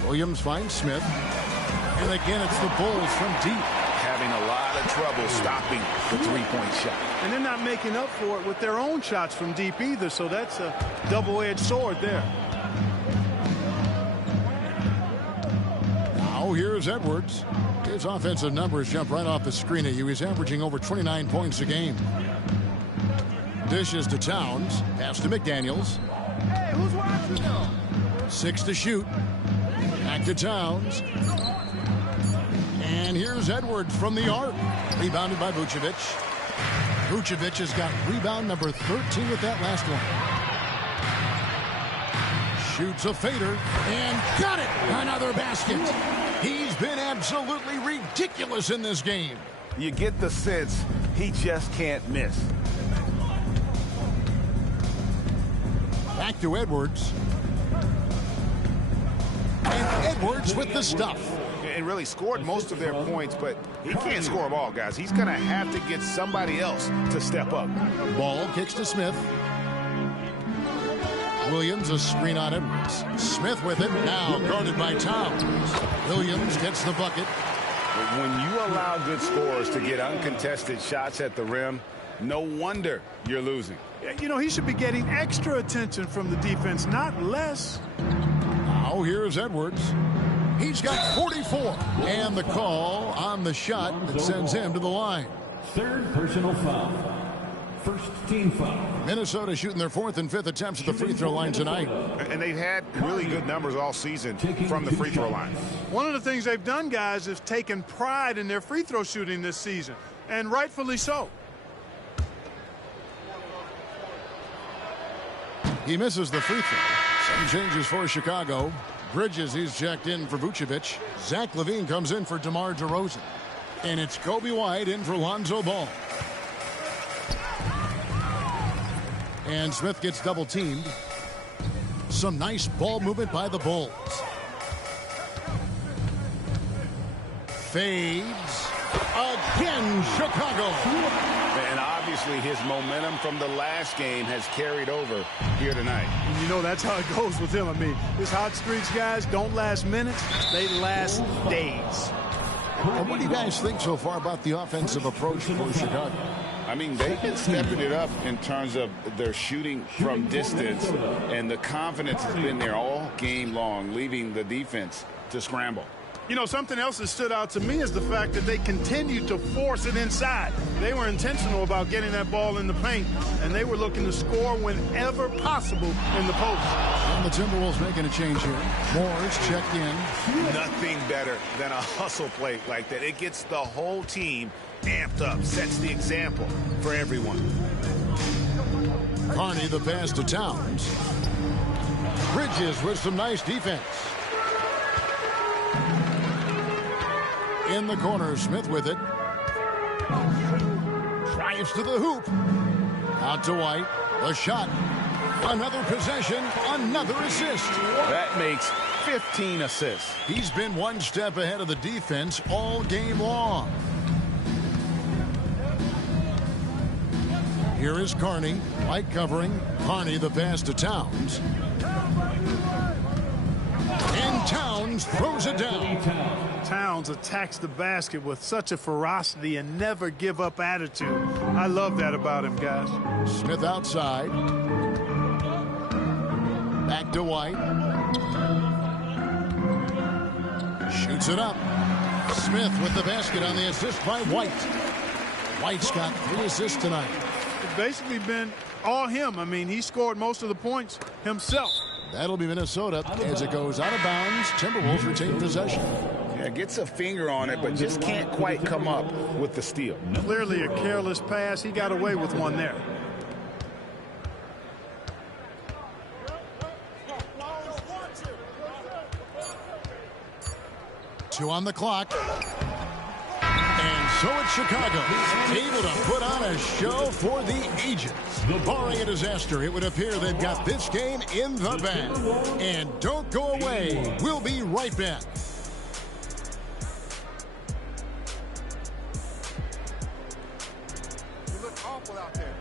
Williams finds Smith. And again, it's the Bulls from deep. Having a lot of trouble stopping the three-point shot. And they're not making up for it with their own shots from deep either, so that's a double-edged sword there. Now here's Edwards. His offensive numbers jump right off the screen at you. He's averaging over 29 points a game. Dishes to Towns. Pass to McDaniels. Hey, who's watching? 6 to shoot. Back to Towns. And here's Edwards from the arc. Rebounded by Vucevic. Vucevic has got rebound number 13 with that last one. Shoots a fader and got it. Another basket. He's been absolutely ridiculous in this game. You get the sense he just can't miss. Back to Edwards. And Edwards with the stuff. And really scored most of their points, but he can't score them all, guys. He's going to have to get somebody else to step up. Ball kicks to Smith. Williams, a screen on Edwards. Smith with it, now guarded by Towns. Williams gets the bucket. When you allow good scorers to get uncontested shots at the rim, no wonder you're losing. You know, he should be getting extra attention from the defense, not less. Now here's Edwards. He's got 44. And the call on the shot that sends him to the line. Third personal foul. First team foul. Minnesota shooting their 4th and 5th attempts at the free throw line tonight. And they've had really good numbers all season from the free throw line. One of the things they've done, guys, is taken pride in their free throw shooting this season, and rightfully so. He misses the free throw. Some changes for Chicago. Bridges, he's checked in for Vucevic. Zach LaVine comes in for DeMar DeRozan. And it's Kobe White in for Lonzo Ball. And Smith gets double teamed. Some nice ball movement by the Bulls. Fades. Again, Chicago. And obviously his momentum from the last game has carried over here tonight. And you know that's how it goes with him. I mean, his hot streaks, guys, don't last minutes. They last days. Well, what do you guys think so far about the offensive approach for Chicago? I mean, they've been stepping it up in terms of their shooting from distance, and the confidence has been there all game long, leaving the defense to scramble. You know, something else that stood out to me is the fact that they continued to force it inside. They were intentional about getting that ball in the paint, and they were looking to score whenever possible in the post. And the Timberwolves making a change here. Moore's checked in. Nothing better than a hustle play like that. It gets the whole team amped up, sets the example for everyone. Carney the pass to Towns. Bridges with some nice defense. In the corner, Smith with it. Drives to the hoop. Out to White. The shot. Another possession. Another assist. That makes 15 assists. He's been one step ahead of the defense all game long. Here is Carney. White covering. Carney the pass to Towns. And Towns throws it down. Towns attacks the basket with such a ferocity and never give up attitude. I love that about him, guys. Smith outside. Back to White. Shoots it up. Smith with the basket on the assist by White. White's got 3 assists tonight. It's basically been all him. I mean, he scored most of the points himself. That'll be Minnesota as it goes out of bounds. Timberwolves retain possession. Yeah, gets a finger on it, but just can't quite come up with the steal. Clearly a careless pass. He got away with one there. Two on the clock. And so it's Chicago, able to put on a show for the ages. Barring a disaster, it would appear they've got this game in the bag. And don't go away. We'll be right back. You look awful out there.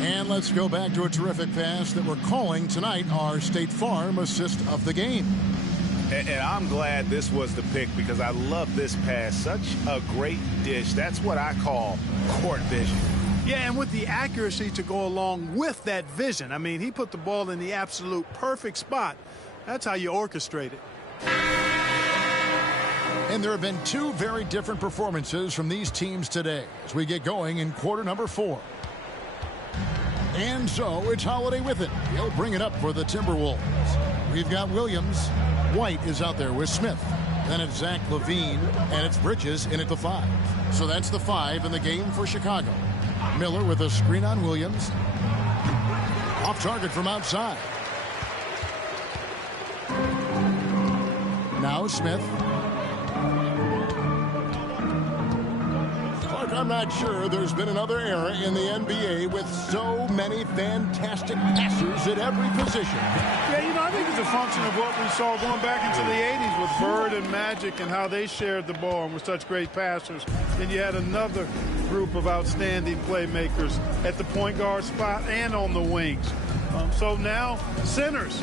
And let's go back to a terrific pass that we're calling tonight our State Farm assist of the game. And I'm glad this was the pick because I love this pass. Such a great dish. That's what I call court vision. Yeah, and with the accuracy to go along with that vision. I mean, he put the ball in the absolute perfect spot. That's how you orchestrate it. And there have been 2 very different performances from these teams today as we get going in quarter number 4. And so it's Holiday with it. He'll bring it up for the Timberwolves. We've got Williams. White is out there with Smith. Then it's Zach LaVine, and it's Bridges in at the 5. So that's the 5 in the game for Chicago. Miller with a screen on Williams. Off target from outside. Now Smith. Clark on I'm not sure there's been another era in the NBA with so many fantastic passers at every position. Yeah, you know, I think it's a function of what we saw going back into the 80s with Bird and Magic and how they shared the ball and were such great passers. Then you had another group of outstanding playmakers at the point guard spot and on the wings. So now centers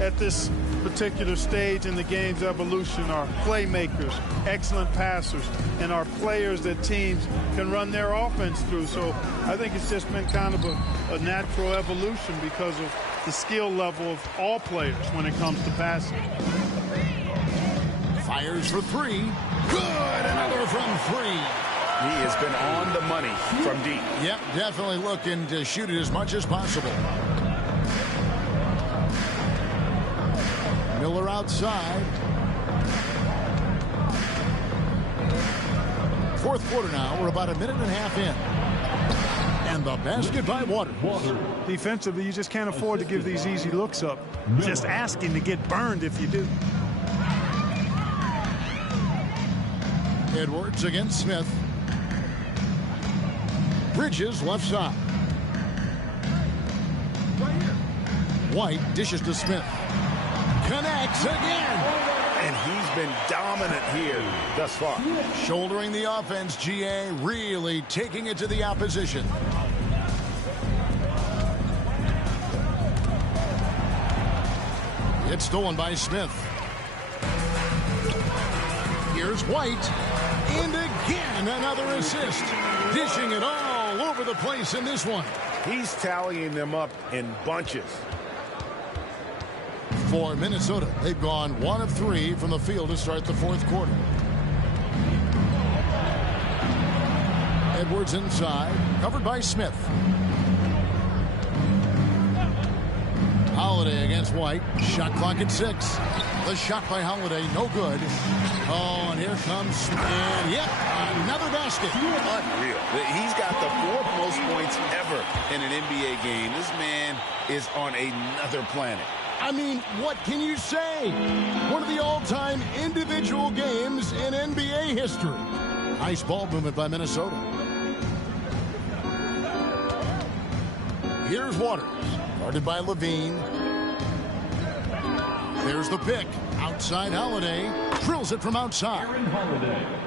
at this particular stage in the game's evolution are playmakers, excellent passers, and are players that teams can run their offense through. So I think it's just been kind of a natural evolution because of the skill level of all players when it comes to passing. Fires for three. Good. Another from three. He has been on the money from deep. Yep, definitely looking to shoot it as much as possible. Miller outside. Fourth quarter now. We're about a minute and a half in. And the basket by Waters. Defensively, you just can't afford to give these easy looks up. Just asking to get burned if you do. Edwards against Smith. Bridges left side. White dishes to Smith. Connects again. And he's been dominant here thus far. Shouldering the offense, GA really taking it to the opposition. It's stolen by Smith. Here's White. And again, another assist. Dishing it all over the place in this one. He's tallying them up in bunches. For Minnesota, they've gone 1 of 3 from the field to start the fourth quarter. Edwards inside, covered by Smith. Holiday against White. Shot clock at 6. The shot by Holiday, no good. Oh, and here comes Smith. And yep, another basket. Unreal. He's got the 4th most points ever in an NBA game. This man is on another planet. I mean, what can you say? One of the all-time individual games in NBA history. Nice ball movement by Minnesota. Here's Waters, guarded by Levine. There's the pick. Outside Holiday. Drills it from outside.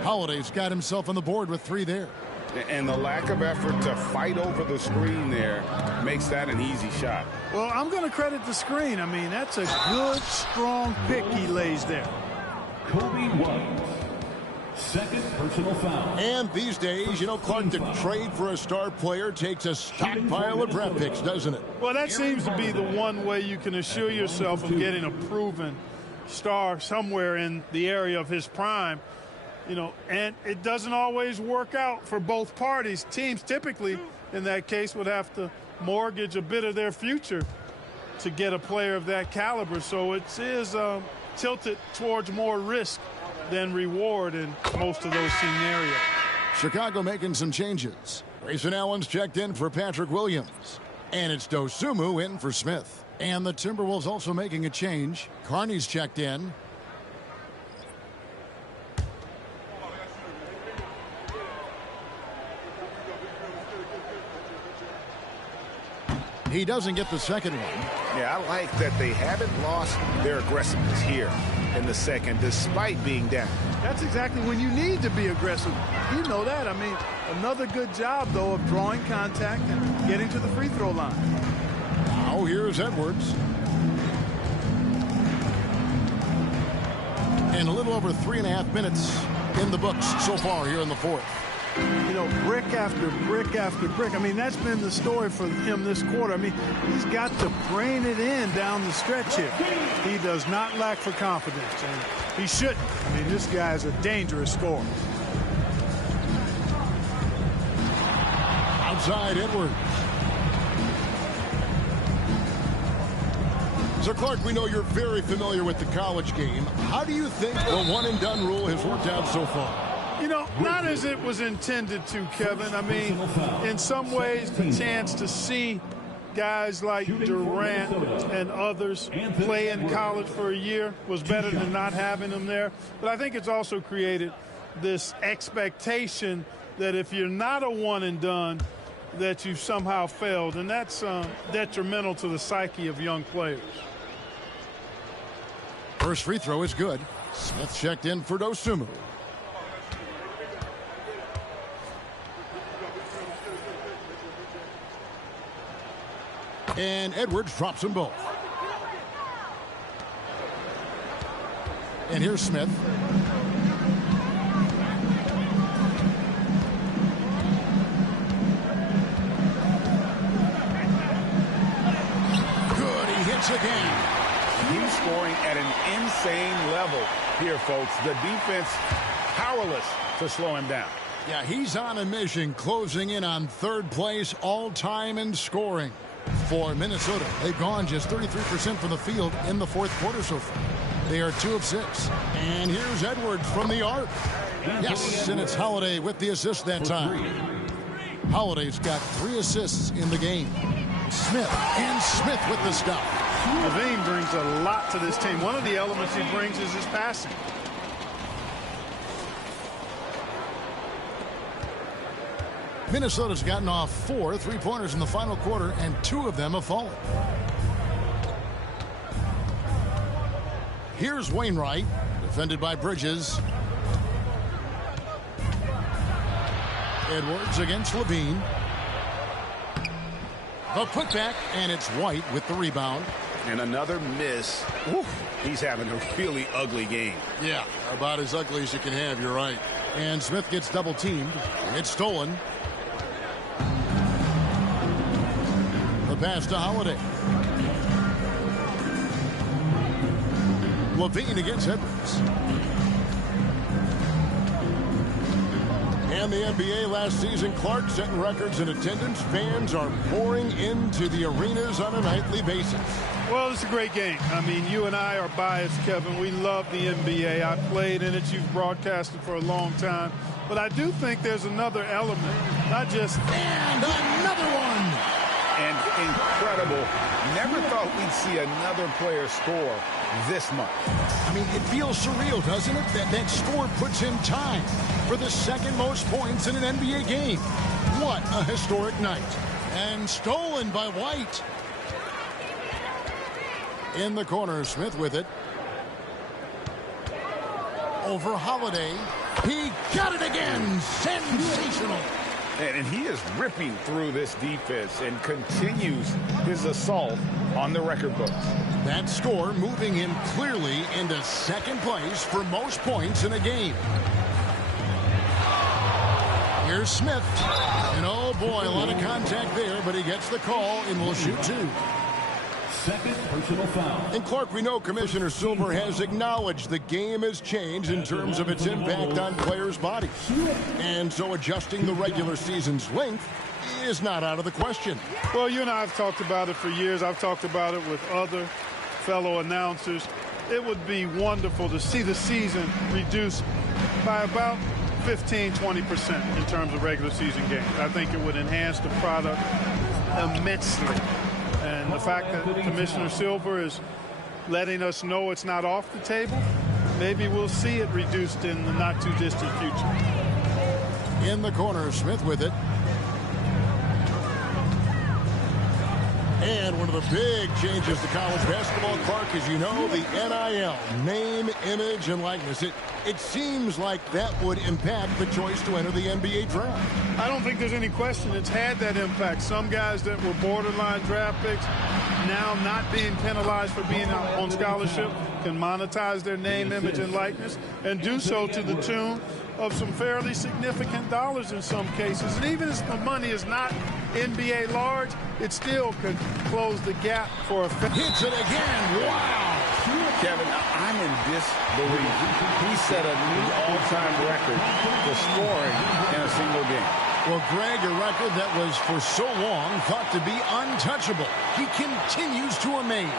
Holiday's got himself on the board with 3 there. And the lack of effort to fight over the screen there makes that an easy shot. Well, I'm going to credit the screen. I mean, that's a good, strong pick he lays there. Kobe White. Second personal foul. And these days, you know, Clark, the trade for a star player takes a stockpile of draft picks, doesn't it? Well, that seems to be the one way you can assure yourself of getting a proven star somewhere in the area of his prime. You know, and it doesn't always work out for both parties. Teams typically, in that case, would have to mortgage a bit of their future to get a player of that caliber. So it is tilted towards more risk than reward in most of those scenarios. Chicago making some changes. Grayson Allen's checked in for Patrick Williams. And it's Dosunmu in for Smith. And the Timberwolves also making a change. Carney's checked in. He doesn't get the second one. Yeah, I like that they haven't lost their aggressiveness here in the second, despite being down. That's exactly when you need to be aggressive. You know that. I mean, another good job, though, of drawing contact and getting to the free throw line. Now here's Edwards. And a little over 3.5 minutes in the books so far here in the fourth. You know, brick after brick after brick. I mean, that's been the story for him this quarter. I mean, he's got to brain it in down the stretch here. He does not lack for confidence, and he shouldn't. I mean, this guy's a dangerous scorer. Outside Edwards. So, Clark, we know you're very familiar with the college game. How do you think the one-and-done rule has worked out so far? You know, not as it was intended to, Kevin. I mean, in some ways, the chance to see guys like Durant and others play in college for a year was better than not having them there. But I think it's also created this expectation that if you're not a one and done, that you've somehow failed, and that's detrimental to the psyche of young players. First free throw is good. Smith checked in for Dosunmu. And Edwards drops them both. And here's Smith. Good, he hits again. He's scoring at an insane level here, folks. The defense powerless to slow him down. Yeah, he's on a mission, closing in on third place all-time in scoring. For Minnesota, they've gone just 33% from the field in the fourth quarter so far. They are 2 of 6. And here's Edwards from the arc. Yes, and it's Holiday with the assist that time. Holiday's got 3 assists in the game. Smith with the stop. Levine brings a lot to this team. One of the elements he brings is his passing. Minnesota's gotten off 4 3-pointers in the final quarter, and 2 of them have fallen. Here's Wainwright, defended by Bridges. Edwards against Levine. The putback, and it's White with the rebound. And another miss. Oof, he's having a really ugly game. Yeah, about as ugly as you can have, you're right. And Smith gets double-teamed. It's stolen. The pass to Holiday. Levine against Edwards. And the NBA last season, Clark setting records in attendance. Fans are pouring into the arenas on a nightly basis. Well, it's a great game. I mean, you and I are biased, Kevin. We love the NBA. I played in it. You've broadcasted for a long time. But I do think there's another element, not just... And another one! And incredible. Never thought we'd see another player score this much. I mean, it feels surreal, doesn't it? That score puts in time for the second most points in an NBA game. What a historic night. And stolen by White. In the corner, Smith with it. Over Holiday. He got it again. Sensational. And he is ripping through this defense and continues his assault on the record books. That score moving him clearly into second place for most points in a game. Here's Smith. And oh boy, a lot of contact there, but he gets the call and will shoot 2. Second personal foul. And Clark, we know Commissioner Silver has acknowledged the game has changed in terms of its impact on players' bodies. And so adjusting the regular season's length is not out of the question. Well, you and I have talked about it for years. I've talked about it with other fellow announcers. It would be wonderful to see the season reduced by about 15-20% in terms of regular season games. I think it would enhance the product immensely. And the fact that Commissioner Silver is letting us know it's not off the table, maybe we'll see it reduced in the not-too-distant future. In the corner, Smith with it. And one of the big changes to college basketball, Clark, as you know, the NIL, name, image, and likeness. It seems like that would impact the choice to enter the NBA draft. I don't think there's any question it's had that impact. Some guys that were borderline draft picks now not being penalized for being out on scholarship can monetize their name, image, and likeness and do so to the tune of some fairly significant dollars in some cases. And even if the money is not NBA large, it still could close the gap for a... Hits it again. Wow. Kevin, I'm in disbelief. He set a new all-time record for scoring in a single game. Well, Greg, a record that was for so long thought to be untouchable. He continues to amaze.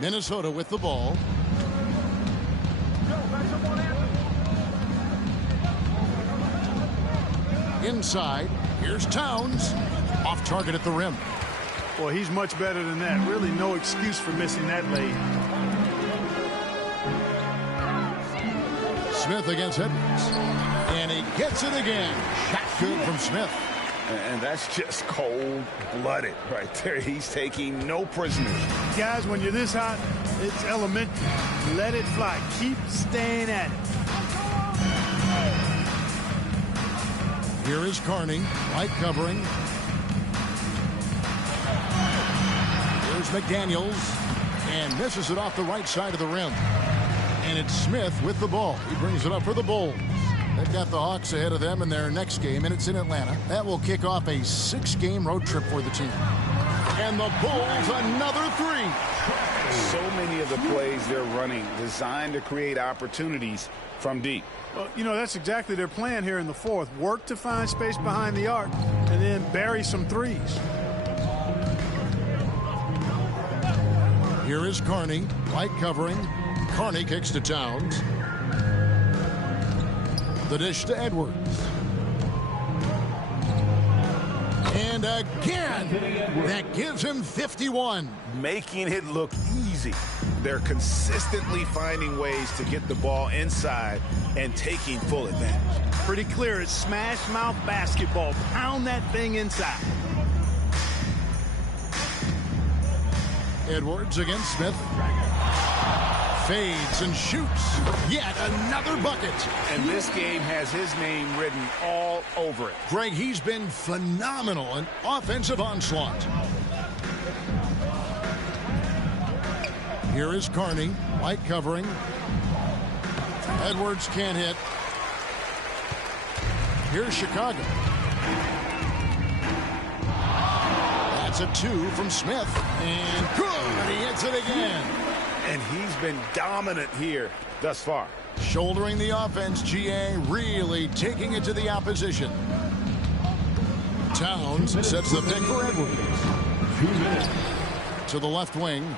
Minnesota with the ball. Inside, here's Towns. Off target at the rim. Well, he's much better than that. Really no excuse for missing that lane. Smith against Edwards. And he gets it again. Shot good from Smith. And that's just cold-blooded right there. He's taking no prisoners. Guys, when you're this hot, it's elementary. Let it fly. Keep staying at it. Here is Carney. Light covering. Here's McDaniels. And misses it off the right side of the rim. And it's Smith with the ball. He brings it up for the Bulls. They've got the Hawks ahead of them in their next game, and it's in Atlanta. That will kick off a 6-game road trip for the team. And the Bulls, another 3. So many of the plays they're running designed to create opportunities from deep. Well, you know, that's exactly their plan here in the fourth. Work to find space behind the arc and then bury some threes. Here is Carney. Light covering. Carney kicks to Towns. The dish to Edwards. And again, that gives him 51. Making it look easy. They're consistently finding ways to get the ball inside and taking full advantage. Pretty clear. It's smash mouth basketball. Pound that thing inside. Edwards against Smith. Fades and shoots. Yet another bucket. And this game has his name written all over it. Greg, he's been phenomenal. An offensive onslaught. Here is Carney. Light covering. Edwards can't hit. Here's Chicago. That's a 2 from Smith. And good. He hits it again. And he's been dominant here thus far. Shouldering the offense, GA really taking it to the opposition. Towns sets the pick for Edwards. To the left wing.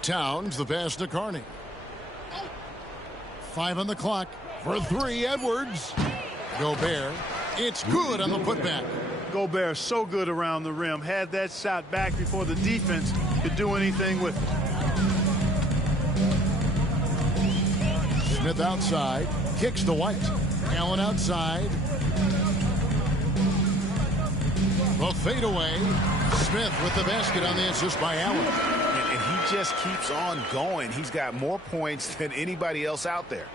Towns, the pass to Carney. 5 on the clock. For 3, Edwards. Gobert. It's good on the putback. Gobert so good around the rim. Had that shot back before the defense could do anything with it. Smith outside. Kicks to White. Allen outside. The fadeaway. Smith with the basket on the assist by Allen. And he just keeps on going. He's got more points than anybody else out there.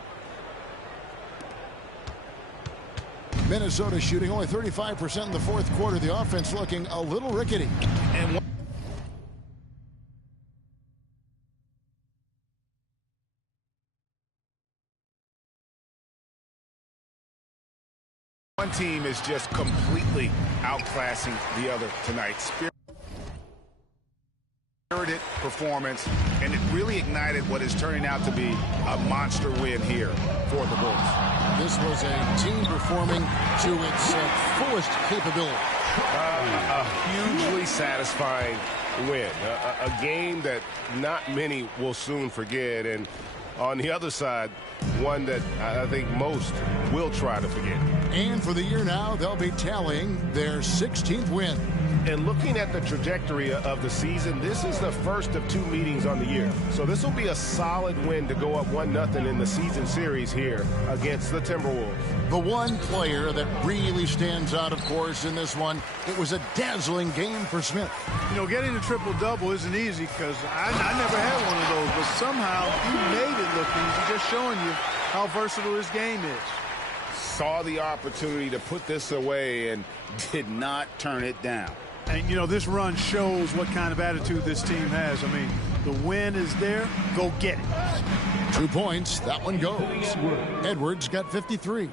Minnesota shooting only 35% in the fourth quarter. The offense looking a little rickety. And one team is just completely outclassing the other tonight. Spirited performance, and it really ignited what is turning out to be a monster win here for the Bulls. This was a team performing to its fullest capability. A hugely satisfying win. A game that not many will soon forget. And on the other side, one that I think most will try to forget. And for the year now, they'll be tallying their 16th win. And looking at the trajectory of the season, this is the first of 2 meetings on the year. So this will be a solid win to go up 1-0 in the season series here against the Timberwolves. The one player that really stands out, of course, in this one, it was a dazzling game for Smith. You know, getting a triple-double isn't easy because I never had one of those, but somehow he made it look easy, just showing you how versatile his game is. Saw the opportunity to put this away and did not turn it down. And, you know, this run shows what kind of attitude this team has. I mean, the win is there. Go get it. 2 points. That one goes. Edwards got 53.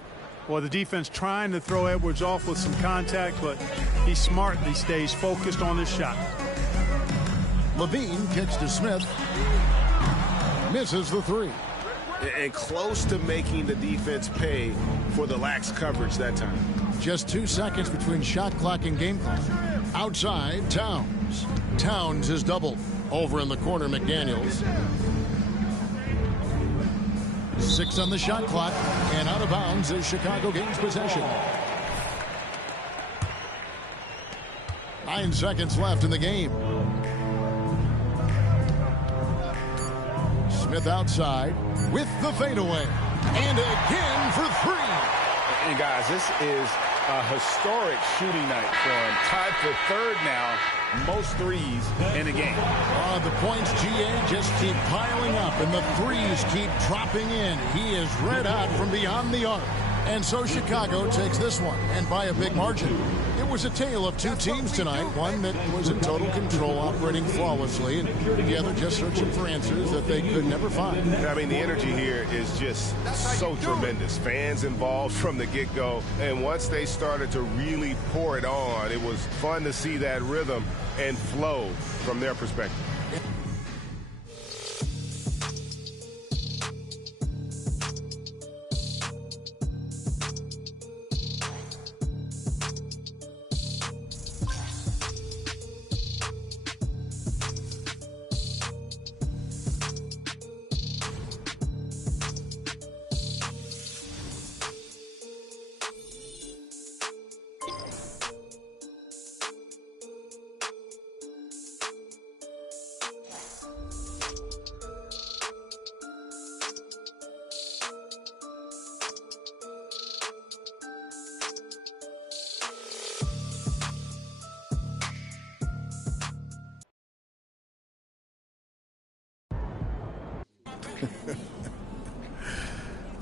Well, the defense trying to throw Edwards off with some contact, but he smartly stays focused on his shot. Levine kicks to Smith. Misses the 3. And close to making the defense pay for the lax coverage that time. Just 2 seconds between shot clock and game clock. Outside, Towns. Towns is doubled. Over in the corner, McDaniels. 6 on the shot clock, and out of bounds as Chicago gains possession. 9 seconds left in the game. Smith outside with the fadeaway. And again for 3. And guys, this is a historic shooting night for him. Tied for 3rd now, most threes in the game. The points, GA, just keep piling up, and the threes keep dropping in. He is red hot from beyond the arc. And so Chicago takes this one, and by a big margin. It was a tale of 2 teams tonight, one that was in total control, operating flawlessly, and the other just searching for answers that they could never find. I mean, the energy here is just so tremendous. Fans involved from the get-go, and once they started to really pour it on, it was fun to see that rhythm and flow from their perspective.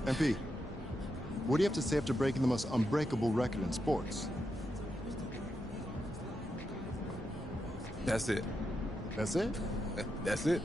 MP, what do you have to say after breaking the most unbreakable record in sports? That's it. That's it? That's it.